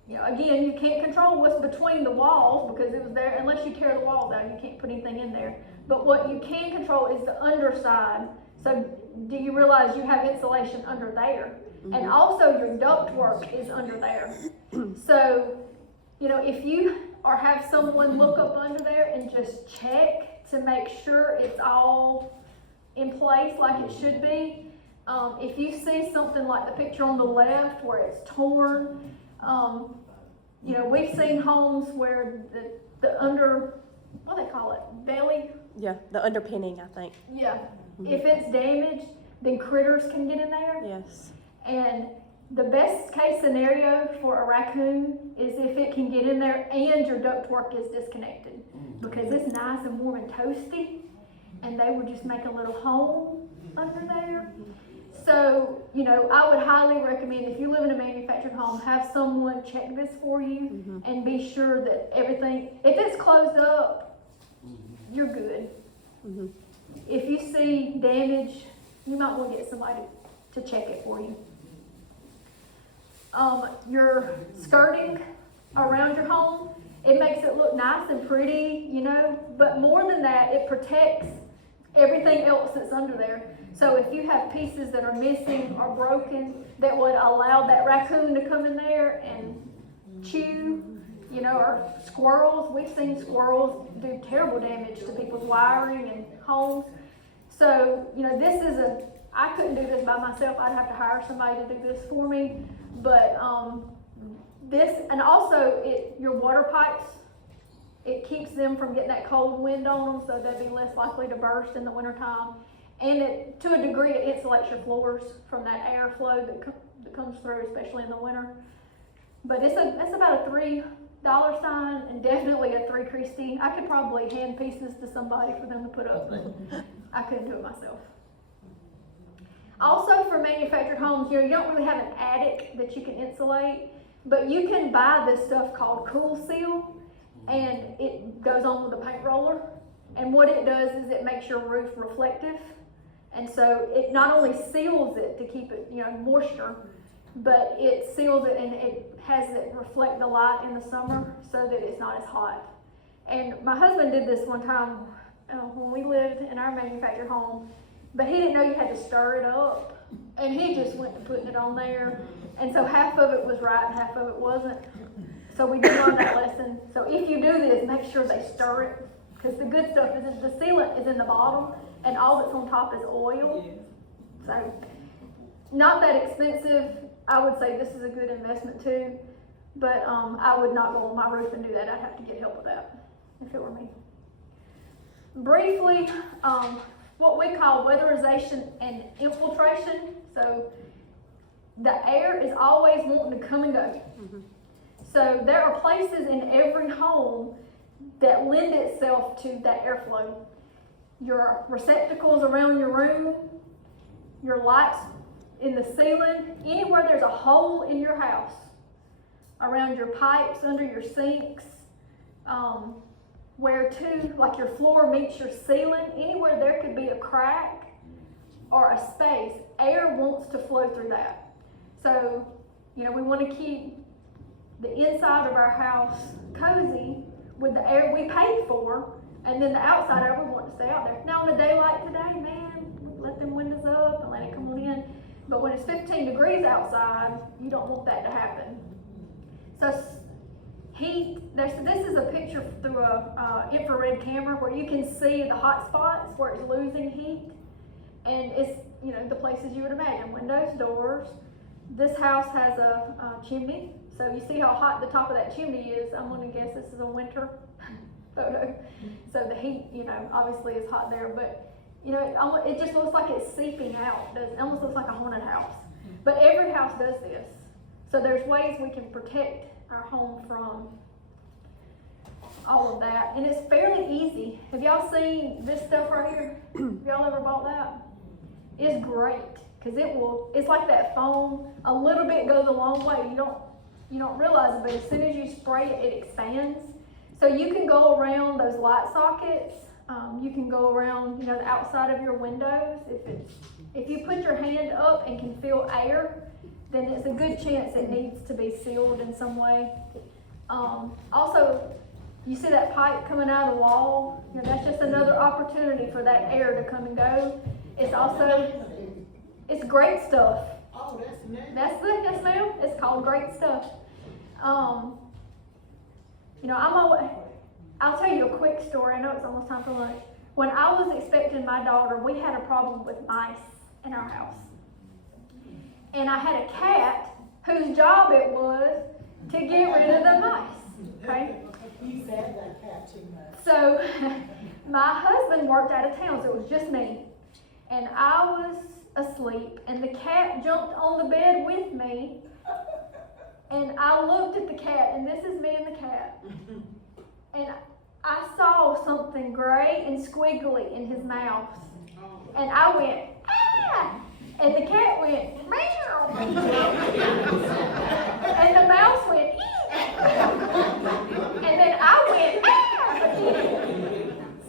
you know, again, you can't control what's between the walls because it was there, unless you tear the walls out, you can't put anything in there. But what you can control is the underside. So do you realize you have insulation under there? And also your ductwork is under there. So, you know, if you or have someone look up under there and just check to make sure it's all in place like it should be. If you see something like the picture on the left where it's torn, you know, we've seen homes where the under, what do they call it, belly? Yeah, the underpinning, I think. Yeah. If it's damaged, then critters can get in there. Yes. And the best case scenario for a raccoon is if it can get in there and your ductwork is disconnected. Because it's nice and warm and toasty, and they would just make a little home under there. So, you know, I would highly recommend if you live in a manufactured home, have someone check this for you and be sure that everything, if it's closed up, you're good. If you see damage, you might want to get somebody to check it for you. Your skirting around your home, it makes it look nice and pretty, you know, but more than that, it protects everything else that's under there. So if you have pieces that are missing or broken that would allow that raccoon to come in there and chew, you know, or squirrels, we've seen squirrels do terrible damage to people's wiring and homes. So, you know, this is I couldn't do this by myself. I'd have to hire somebody to do this for me. But this, and also your water pipes, it keeps them from getting that cold wind on them, so they'd be less likely to burst in the wintertime. And to a degree, it insulates your floors from that airflow that comes through, especially in the winter. But it's about a $3 sign and definitely a 3 Christie. I could probably hand pieces to somebody for them to put up, but I couldn't do it myself. Also, for manufactured homes, you know, you don't really have an attic that you can insulate, but you can buy this stuff called Cool Seal, and it goes on with a paint roller. And what it does is it makes your roof reflective, and so it not only seals it to keep it, you know, moisture, but it seals it and it has it reflect the light in the summer so that it's not as hot. And my husband did this one time when we lived in our manufactured home. But he didn't know you had to stir it up, and he just went to putting it on there, and so half of it was right and half of it wasn't. So we did learn that lesson. So if you do this, make sure they stir it, because the good stuff is the sealant is in the bottom, and all that's on top is oil. So not that expensive. I would say this is a good investment too, but I would not go on my roof and do that. I'd have to get help with that if it were me. Briefly, what we call weatherization and infiltration. So the air is always wanting to come and go. So there are places in every home that lend itself to that airflow. Your receptacles around your room, your lights in the ceiling, anywhere there's a hole in your house, around your pipes, under your sinks, like your floor meets your ceiling, anywhere there could be a crack or a space, air wants to flow through that. So, you know, we want to keep the inside of our house cozy with the air we paid for, and then the outside air we want to stay out there. Now on a day like today, man, let them windows up and let it come on in. But when it's 15 degrees outside, you don't want that to happen. So this is a picture through a infrared camera where you can see the hot spots where it's losing heat. And it's, you know, the places you would imagine, windows, doors. This house has a chimney. So you see how hot the top of that chimney is. I'm gonna guess this is a winter photo. So the heat, you know, obviously is hot there, but you know, it just looks like it's seeping out. It almost looks like a haunted house. But every house does this. So there's ways we can protect our home from all of that. And it's fairly easy. Have y'all seen this stuff right here? Have y'all ever bought that? It's great, because it's like that foam. A little bit goes a long way. You don't realize it, but as soon as you spray it, it expands. So you can go around those light sockets You can go around, the outside of your windows. If you put your hand up and can feel air, then it's a good chance it needs to be sealed in some way. Also, you see that pipe coming out of the wall? That's just another opportunity for that air to come and go. It's great stuff. Oh, that's nice. Yes ma'am, it's called great stuff. I'll tell you a quick story. I know it's almost time for lunch. When I was expecting my daughter, we had a problem with mice in our house. And I had a cat whose job it was to get rid of the mice, okay? You fed that cat too much. So, my husband worked out of town, so it was just me. And I was asleep, and the cat jumped on the bed with me. And I looked at the cat, and this is me and the cat. And I saw something gray and squiggly in his mouth. And I went, ah! And the cat went, meow! And the mouse went, ee! And then I went, ah!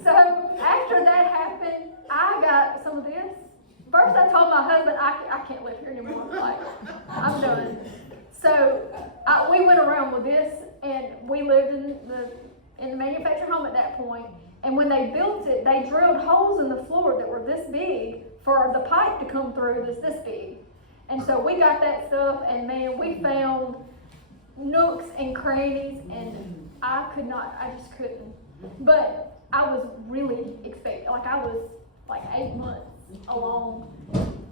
So after that happened, I got some of this. First I told my husband, I can't live here anymore. Like, I'm done. So we went around with this, and we lived in the manufactured home at that point. And when they built it, they drilled holes in the floor that were this big for the pipe to come through that's this big. And so we got that stuff, and man, we found nooks and crannies, and I just couldn't. But I was really I was like 8 months along.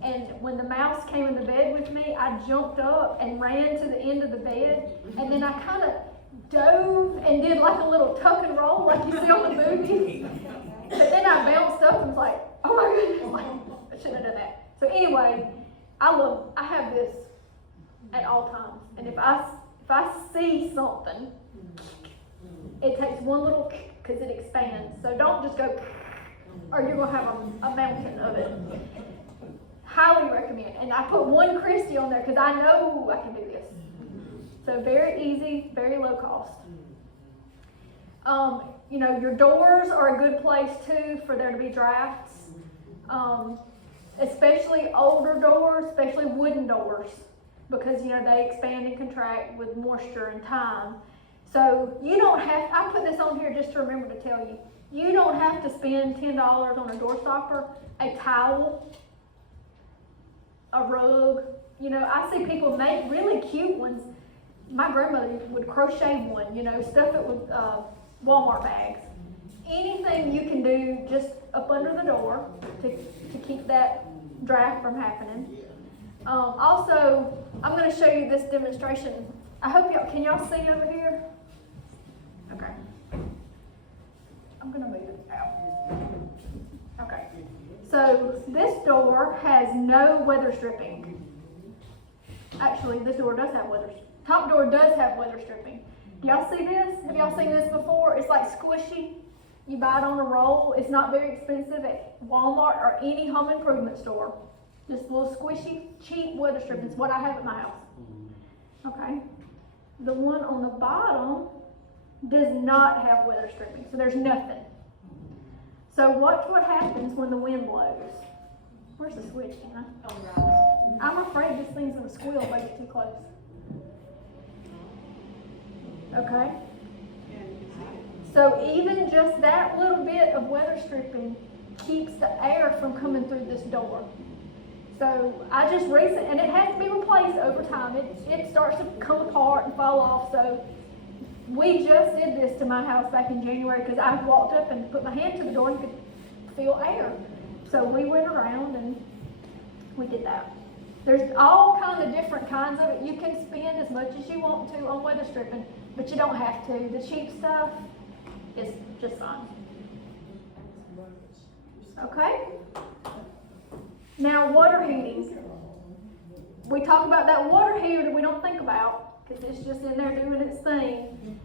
And when the mouse came in the bed with me, I jumped up and ran to the end of the bed, and then I kind of dove and did like a little tuck and roll like you see on the movies. But then I bounced up and was like, oh my goodness, like, I shouldn't have done that. So anyway, I have this at all times. And if I see something, it takes one little because it expands. So don't just go or you're gonna have a mountain of it. Highly recommend. And I put one Christy on there because I know I can do this. So very easy, very low cost. Your doors are a good place too for there to be drafts. Especially older doors, especially wooden doors, because they expand and contract with moisture and time. So you don't have, I put this on here just to remember to tell you, you don't have to spend $10 on a door stopper, a towel, a rug. I see people make really cute ones. My grandmother would crochet one, stuff it with Walmart bags. Anything you can do just up under the door to keep that draft from happening. Also, I'm going to show you this demonstration. I hope can y'all see over here? Okay. I'm going to move it out. Okay. So this door has no weather stripping. Actually, this door does have weather. Top door does have weather stripping. Do y'all see this? Have y'all seen this before? It's like squishy. You buy it on a roll. It's not very expensive at Walmart or any home improvement store. Just a little squishy, cheap weather stripping. It's what I have at my house. Okay. The one on the bottom does not have weather stripping, so there's nothing. So watch what happens when the wind blows. Where's the switch, Anna? I'm afraid this thing's gonna squeal if I get too close. Okay? So even just that little bit of weather stripping keeps the air from coming through this door. So I just and it has to be replaced over time. It starts to come apart and fall off. So we just did this to my house back in January because I walked up and put my hand to the door and could feel air. So we went around and we did that. There's all kinds of different kinds of it. You can spend as much as you want to on weather stripping, but you don't have to. The cheap stuff is just fine. Okay? Now, water heating. We talk about that water heater that we don't think about because it's just in there doing its thing.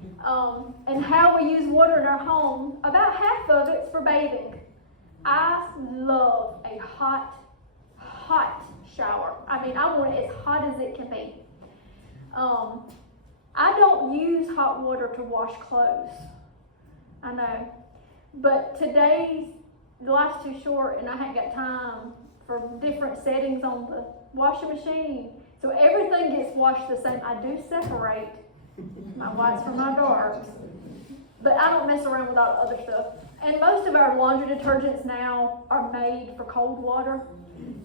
And how we use water in our home, about half of it's for bathing. I love a hot shower. I mean, I want it as hot as it can be. I don't use hot water to wash clothes. I know. But life's too short and I hadn't got time for different settings on the washing machine. So everything gets washed the same. I do separate my whites from my darks, but I don't mess around with all the other stuff. And most of our laundry detergents now are made for cold water.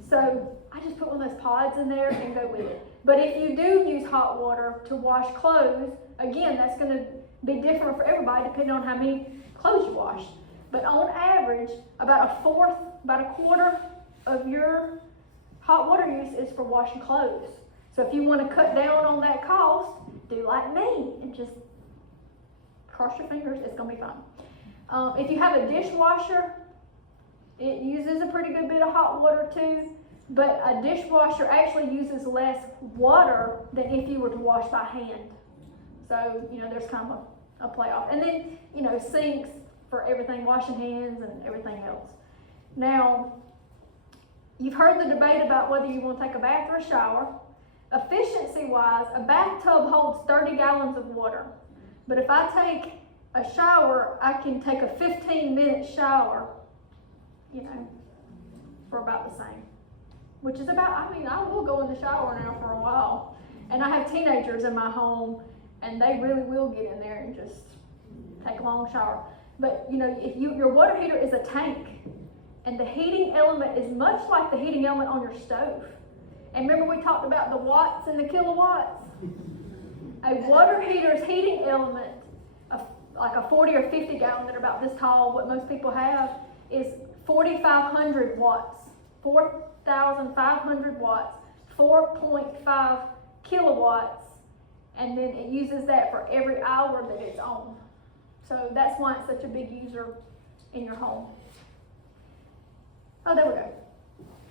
So I just put one of those pods in there and go with it. But if you do use hot water to wash clothes, again, that's going to be different for everybody depending on how many clothes you wash. But on average, about a quarter of your hot water use is for washing clothes. So if you want to cut down on that cost, do like me and just cross your fingers, it's going to be fine. If you have a dishwasher, it uses a pretty good bit of hot water too, but a dishwasher actually uses less water than if you were to wash by hand. So, there's kind of a playoff. And then, sinks for everything, washing hands and everything else. Now, you've heard the debate about whether you want to take a bath or a shower. Efficiency-wise, a bathtub holds 30 gallons of water. But if I take a shower, I can take a 15-minute shower, for about the same. Which is about, I will go in the shower now for a while. And I have teenagers in my home, and they really will get in there and just take a long shower. But, if your water heater is a tank, and the heating element is much like the heating element on your stove. And remember we talked about the watts and the kilowatts? A water heater's heating element, like a 40 or 50 gallon that are about this tall, what most people have, is 4,500 watts. 4,500 watts, 4.5 kilowatts, and then it uses that for every hour that it's on. So that's why it's such a big user in your home. Oh, there we go.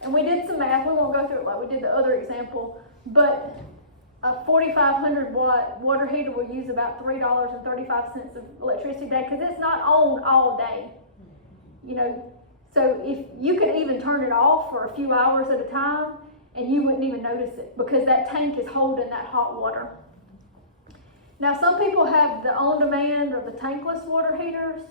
And we did some math. We won't go through it like we did the other example, but a 4,500 watt water heater will use about $3.35 of electricity a day because it's not on all day. So if you could even turn it off for a few hours at a time and you wouldn't even notice it because that tank is holding that hot water. Now some people have the on-demand or the tankless water heaters,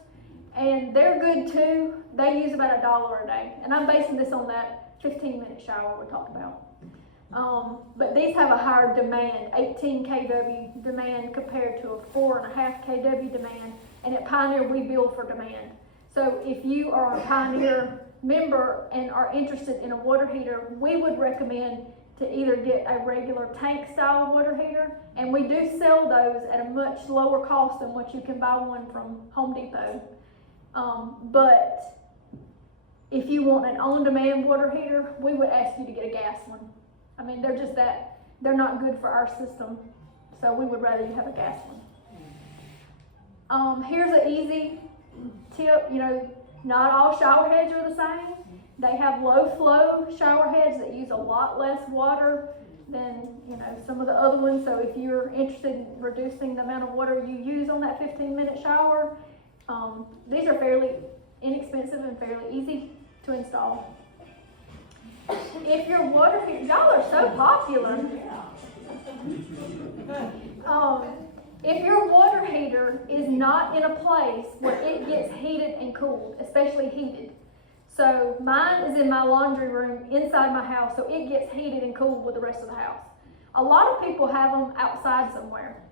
and they're good too. They use about $1 a day. And I'm basing this on that 15-minute shower we talked about. But these have a higher demand, 18 kW demand compared to a 4.5 kW demand. And at Pioneer, we bill for demand. So if you are a Pioneer member and are interested in a water heater, we would recommend to either get a regular tank style water heater, and we do sell those at a much lower cost than what you can buy one from Home Depot. But if you want an on-demand water heater, we would ask you to get a gas one. They're not good for our system, so we would rather you have a gas one. Here's an easy tip, not all shower heads are the same. They have low flow shower heads that use a lot less water than, some of the other ones. So if you're interested in reducing the amount of water you use on that 15-minute shower, these are fairly inexpensive and fairly easy to install. If your water heater, y'all are so popular. If your water heater is not in a place where it gets heated and cooled, especially heated. So mine is in my laundry room inside my house, so it gets heated and cooled with the rest of the house. A lot of people have them outside somewhere.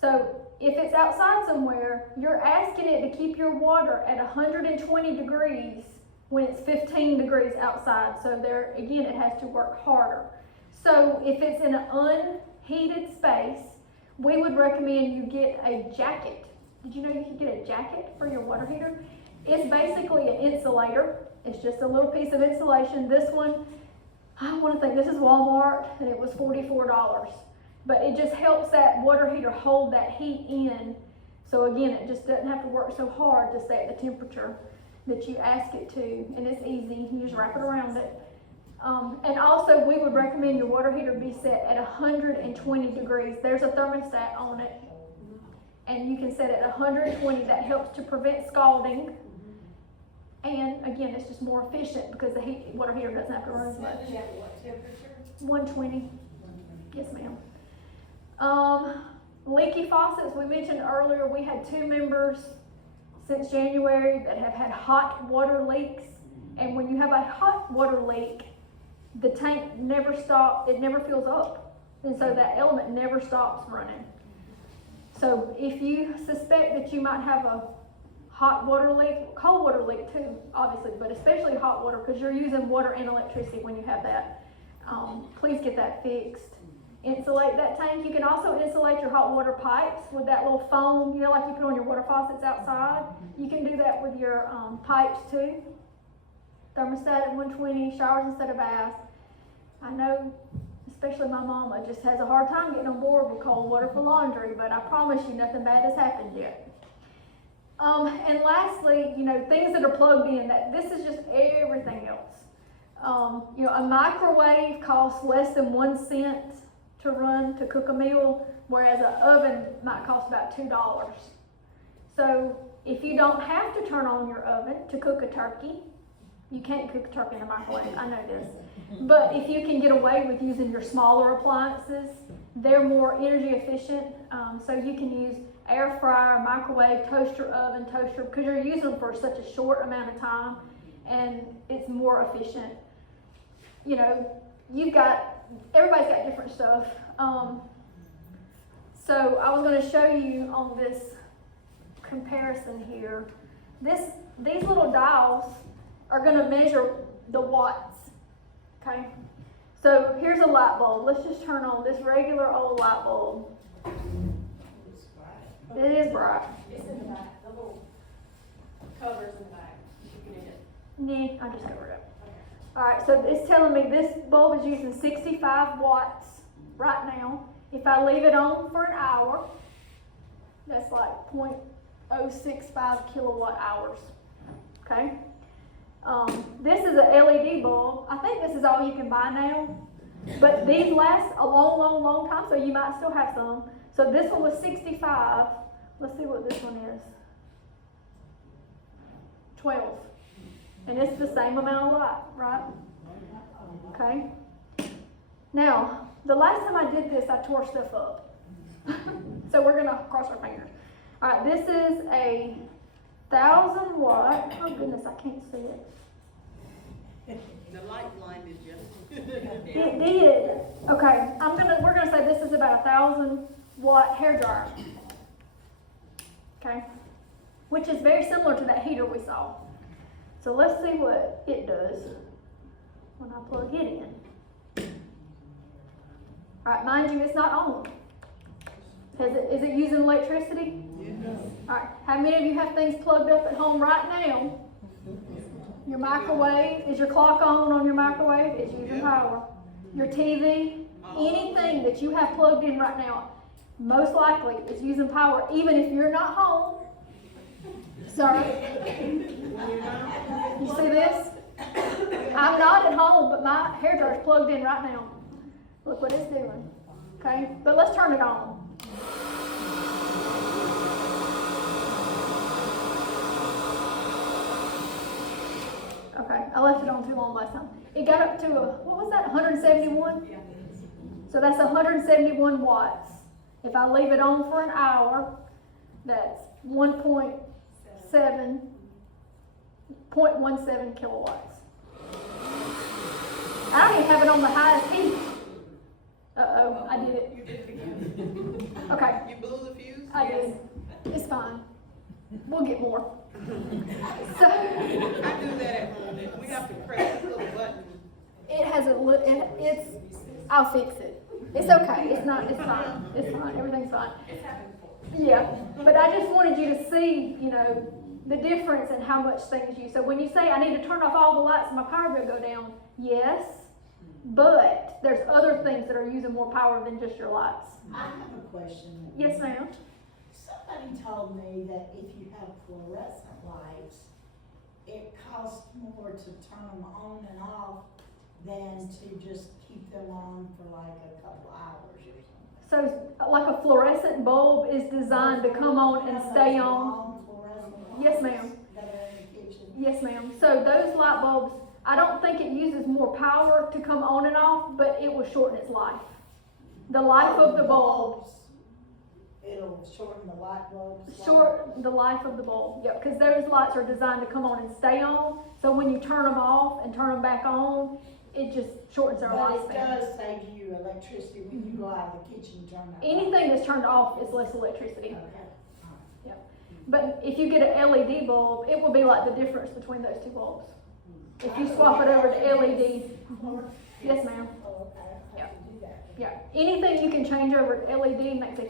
So if it's outside somewhere, you're asking it to keep your water at 120 degrees when it's 15 degrees outside. So there, again, it has to work harder. So if it's in an unheated space, we would recommend you get a jacket. Did you know you could get a jacket for your water heater? It's basically an insulator. It's just a little piece of insulation. This one, I want to think this is Walmart, and it was $44. But it just helps that water heater hold that heat in. So again, it just doesn't have to work so hard to stay at the temperature that you ask it to. And it's easy. You just wrap it around it. And also, we would recommend your water heater be set at 120 degrees. There's a thermostat on it, and you can set it at 120. That helps to prevent scalding. And again, it's just more efficient because the water heater doesn't have to run as much. What temperature? 120. Yes, ma'am. Leaky faucets, we mentioned earlier, we had 2 members since January that have had hot water leaks. And when you have a hot water leak, the tank never stops, it never fills up. And so that element never stops running. So if you suspect that you might have a hot water leak, cold water leak too, obviously, but especially hot water, because you're using water and electricity when you have that, please get that fixed. Insulate that tank. You can also insulate your hot water pipes with that little foam, you know, like you put on your water faucets outside. You can do that with your pipes too. Thermostat at 120, showers instead of baths. I know, especially my mama just has a hard time getting on board with cold water for laundry, but I promise you nothing bad has happened yet. And lastly, you know, things that are plugged in, that this is just everything else. You know, a microwave costs less than 1 cent to run to cook a meal, whereas an oven might cost about $2. So if you don't have to turn on your oven to cook a turkey, you can't cook a turkey in a microwave, I know this. But if you can get away with using your smaller appliances, they're more energy efficient. So you can use air fryer, microwave, toaster oven, toaster, because you're using them for such a short amount of time, and it's more efficient. You know, everybody's got different stuff. So I was going to show you on this comparison here. These little dials are going to measure the watts. Okay. So here's a light bulb. Let's just turn on this regular old light bulb. It is bright. It's in the back, the little covers in the back. You can get it. Nah, I just covered it. Alright, so it's telling me this bulb is using 65 watts right now. If I leave it on for an hour, that's like 0.065 kilowatt hours. Okay? This is a LED bulb. I think this is all you can buy now. But these last a long, long, long time, so you might still have some. So this one was 65. Let's see what this one is. 12. And it's the same amount of light, right? Okay. Now, the last time I did this, I tore stuff up. So we're gonna cross our fingers. All right, this is a 1,000 watt. Oh goodness, I can't see it. The light blinded you. It did. Okay, we're gonna say this is about 1,000 watt hair dryer. Okay, which is very similar to that heater we saw. So let's see what it does when I plug it in. All right, mind you, it's not on. Is it using electricity? Yes. All right, how many of you have things plugged up at home right now? Your microwave, is your clock on your microwave? It's using power. Your TV, anything that you have plugged in right now, most likely is using power, even if you're not home. Sorry. You see this? I'm not at home, but my hair dryer is plugged in right now. Look what it's doing. Okay, but let's turn it on. Okay, I left it on too long last time. It got up to what was that, 171? Yeah. So that's 171 watts. If I leave it on for an hour, that's 0.17 kilowatts. I don't even have it on the highest heat. Uh-oh, I did it. You did it again. Okay, You blew the fuse? I did. It's fine. We'll get more. So, I do that at home. We have to press the little button. it has I'll fix it. It's okay. It's fine. It's fine. Everything's fine. It's happened before. Yeah, but I just wanted you to see, you know, the difference in how much things use. So when you say I need to turn off all the lights and my power bill go down, yes, but there's other things that are using more power than just your lights. I have a question. Yes, ma'am. Somebody told me that if you have fluorescent lights, it costs more to turn them on and off than to just keep them on for like a couple hours or something. So like a fluorescent bulb is designed to come on and stay on. Long fluorescent lights Yes, ma'am. That are in the kitchen. Yes, ma'am. So those light bulbs, I don't think it uses more power to come on and off, but it will shorten its life. The life of the bulb. it'll shorten the light bulbs. Short the life of the bulb, yep, because those lights are designed to come on and stay on, so when you turn them off and turn them back on, it just shortens their But it lifespan. does save you electricity when you go out of the kitchen and turn that. Anything that's turned off is less electricity. Okay. But if you get an LED bulb, it will be like the difference between those two bulbs. If you swap it over to LED, yes ma'am, Oh, okay, I have to do that. yeah. Anything you can change over to LED makes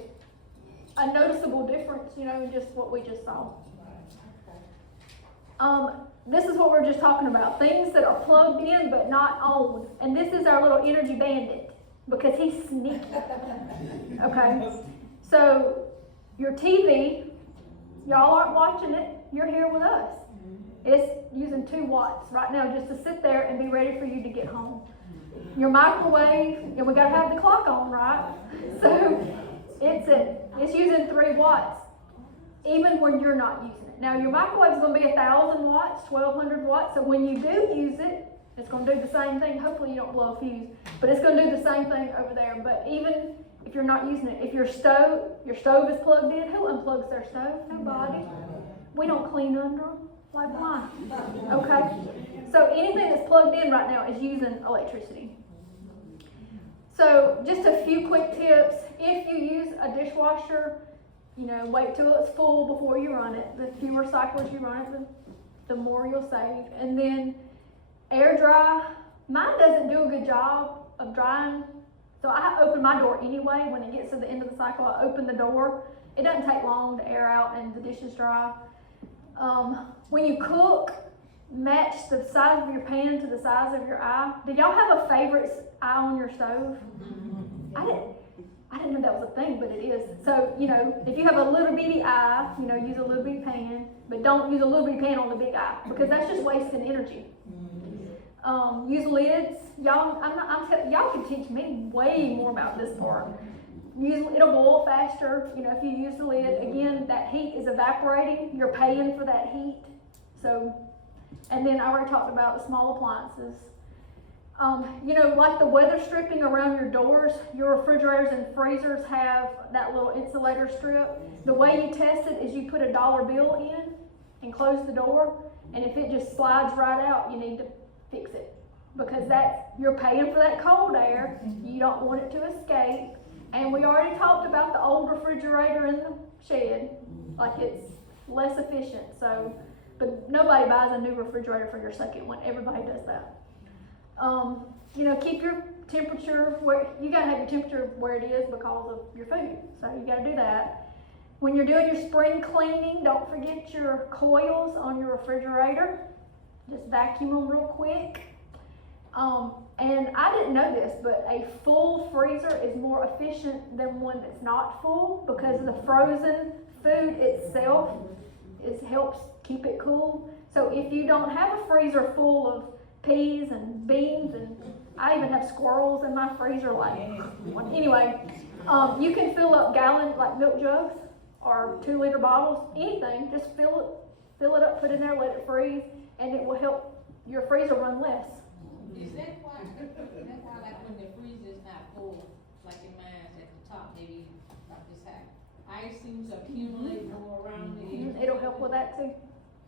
a noticeable difference, you know, in just what we just saw. This is what we're just talking about, things that are plugged in but not on. And this is our little energy bandit, because he's sneaky. Okay, so your TV, y'all aren't watching it, you're here with us. It's using 2 watts right now just to sit there and be ready for you to get home. Your microwave, and we gotta have the clock on, right? So it's using 3 watts, even when you're not using it. Now your microwave is gonna be 1,000 watts, 1,200 watts, so when you do use it, it's gonna do the same thing. Hopefully you don't blow a fuse, but it's gonna do the same thing over there. But even if you're not using it, if your stove is plugged in, who unplugs their stove? Nobody. We don't clean under them. Like why? Okay. So anything that's plugged in right now is using electricity. So just a few quick tips. If you use a dishwasher, you know, wait till it's full before you run it. The fewer cycles you run it, the more you'll save. And then air dry. Mine doesn't do a good job of drying. So I open my door anyway. When it gets to the end of the cycle, I open the door. It doesn't take long to air out and the dishes dry. When you cook, match the size of your pan to the size of your eye. Do y'all have a favorite eye on your stove? I didn't know that was a thing, but it is. So, you know, if you have a little bitty eye, you know, use a little bitty pan, but don't use a little bitty pan on the big eye, because that's just wasting energy. Use lids. Y'all can teach me way more about this part. It'll boil faster, you know, if you use the lid. Again, that heat is evaporating. You're paying for that heat. So, and then I already talked about the small appliances. You know, like the weather stripping around your doors, your refrigerators and freezers have that little insulator strip. The way you test it is you put a dollar bill in and close the door, and if it just slides right out, you need to fix it, because you're paying for that cold air. You don't want it to escape. And we already talked about the old refrigerator in the shed, like it's less efficient. So, but nobody buys a new refrigerator for your second one. Everybody does that. You know, keep your temperature where you gotta have your temperature where it is because of your food. So you gotta do that. When you're doing your spring cleaning, don't forget your coils on your refrigerator. Just vacuum them real quick. And I didn't know this, but a full freezer is more efficient than one that's not full, because the frozen food itself helps keep it cool. So if you don't have a freezer full of peas and beans, and I even have squirrels in my freezer, like, anyway, you can fill up gallon, like milk jugs or 2-liter bottles, anything, just fill it up, put it in there, let it freeze, and it will help your freezer run less. Is that why, like when the freezer's not full, like in mine at the top, maybe about this high, ice seems to accumulate more around the edge? It'll help with that too,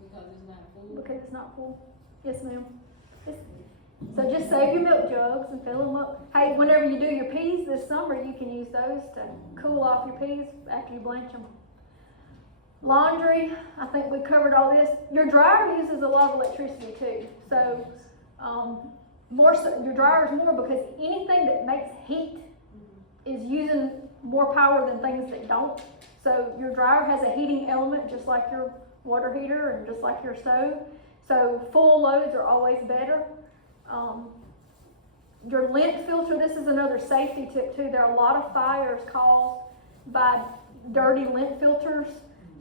Because it's not full? because it's not full. Yes, ma'am. So just save your milk jugs and fill them up. Hey, whenever you do your peas this summer, you can use those to cool off your peas after you blanch them. Laundry, I think we covered all this. Your dryer uses a lot of electricity too. So, more so, your dryer is more, because anything that makes heat is using more power than things that don't. So your dryer has a heating element just like your water heater and just like your stove. So full loads are always better. Your lint filter, this is another safety tip too. There are a lot of fires caused by dirty lint filters.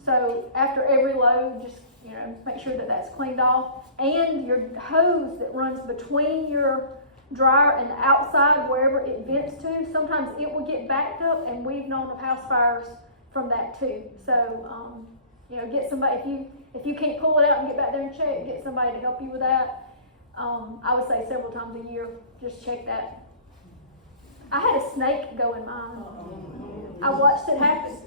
So after every load, just, you know, make sure that that's cleaned off. And your hose that runs between your dryer and the outside, wherever it vents to, sometimes it will get backed up, and we've known of house fires from that too. So, you know, get somebody, if you can't pull it out and get back there and check, get somebody to help you with that. I would say several times a year, just check that. I had a snake go in mine. I watched it happen.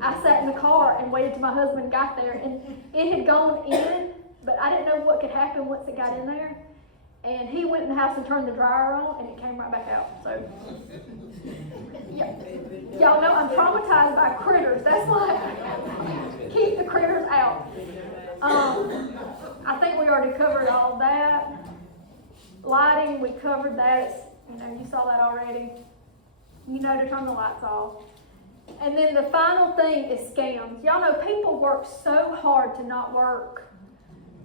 I sat in the car and waited till my husband got there, and it had gone in, but I didn't know what could happen once it got in there. And he went in the house and turned the dryer on, and it came right back out. So, yeah. Y'all know I'm traumatized by critters. That's like, keep the critters out. I think we already covered all that. Lighting, we covered that. It's, you know, you saw that already. You know to turn the lights off. And then the final thing is scams. Y'all know people work so hard to not work,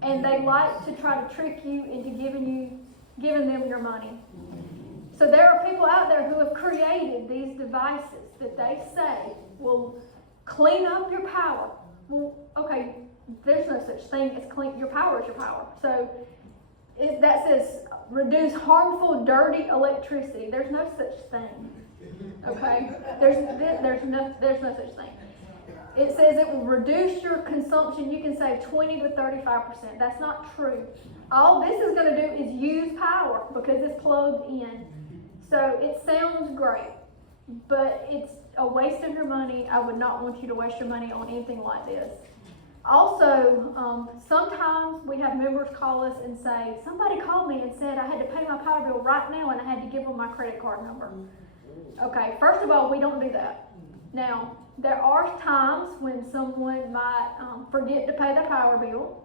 and they like to try to trick you into giving them your money. So there are people out there who have created these devices that they say will clean up your power. Well, okay, there's no such thing as clean. Your power is your power. So that says reduce harmful, dirty electricity. There's no such thing. Okay, there's no such thing. It says it will reduce your consumption. You can save 20 to 35%. That's not true. All this is going to do is use power because it's plugged in. So it sounds great, but it's a waste of your money. I would not want you to waste your money on anything like this. Also, sometimes we have members call us and say, somebody called me and said I had to pay my power bill right now and I had to give them my credit card number. Okay, first of all, we don't do that. Now, there are times when someone might forget to pay their power bill,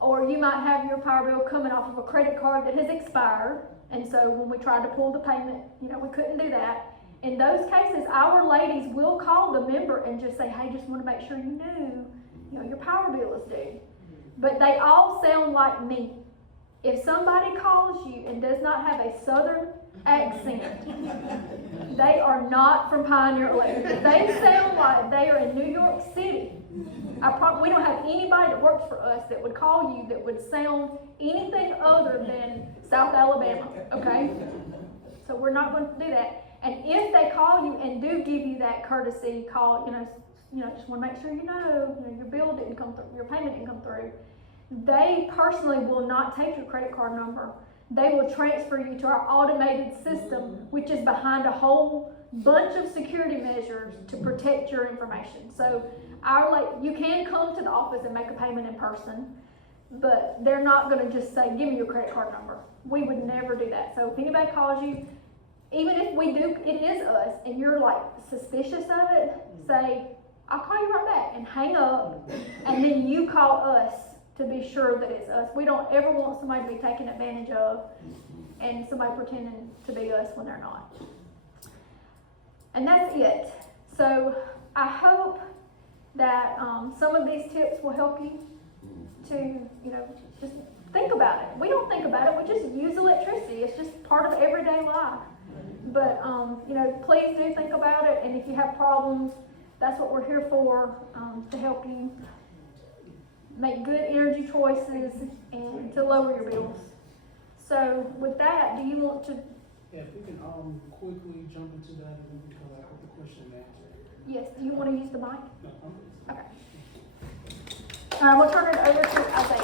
or you might have your power bill coming off of a credit card that has expired, and so when we tried to pull the payment, you know, we couldn't do that. In those cases, our ladies will call the member and just say, hey, just want to make sure you knew, you know, your power bill is due. But they all sound like me. If somebody calls you and does not have a southern accent, they are not from Pioneer Electric. If they sound like they are in New York City, we don't have anybody that works for us that would call you that would sound anything other than South Alabama, okay? So we're not going to do that. And if they call you and do give you that courtesy call, you know, just want to make sure you know your bill didn't come through, your payment didn't come through. They personally will not take your credit card number. They will transfer you to our automated system, which is behind a whole bunch of security measures to protect your information. So you can come to the office and make a payment in person, but they're not going to just say, give me your credit card number. We would never do that. So if anybody calls you, even if we do, it is us, and you're like suspicious of it, say, I'll call you right back, and hang up, and then you call us to be sure that it's us. We don't ever want somebody to be taken advantage of and somebody pretending to be us when they're not. And that's it. So I hope that some of these tips will help you to, you know, just think about it. We don't think about it. We just use electricity. It's just part of everyday life. But, you know, please do think about it. And if you have problems, that's what we're here for, to help you make good energy choices and to lower your bills. So with that, do you want to? Yeah, if we can quickly jump into that and then we come back with the question and answer. Yes, do you want to use the mic? No, Okay. All right, we'll turn it over to Isaiah.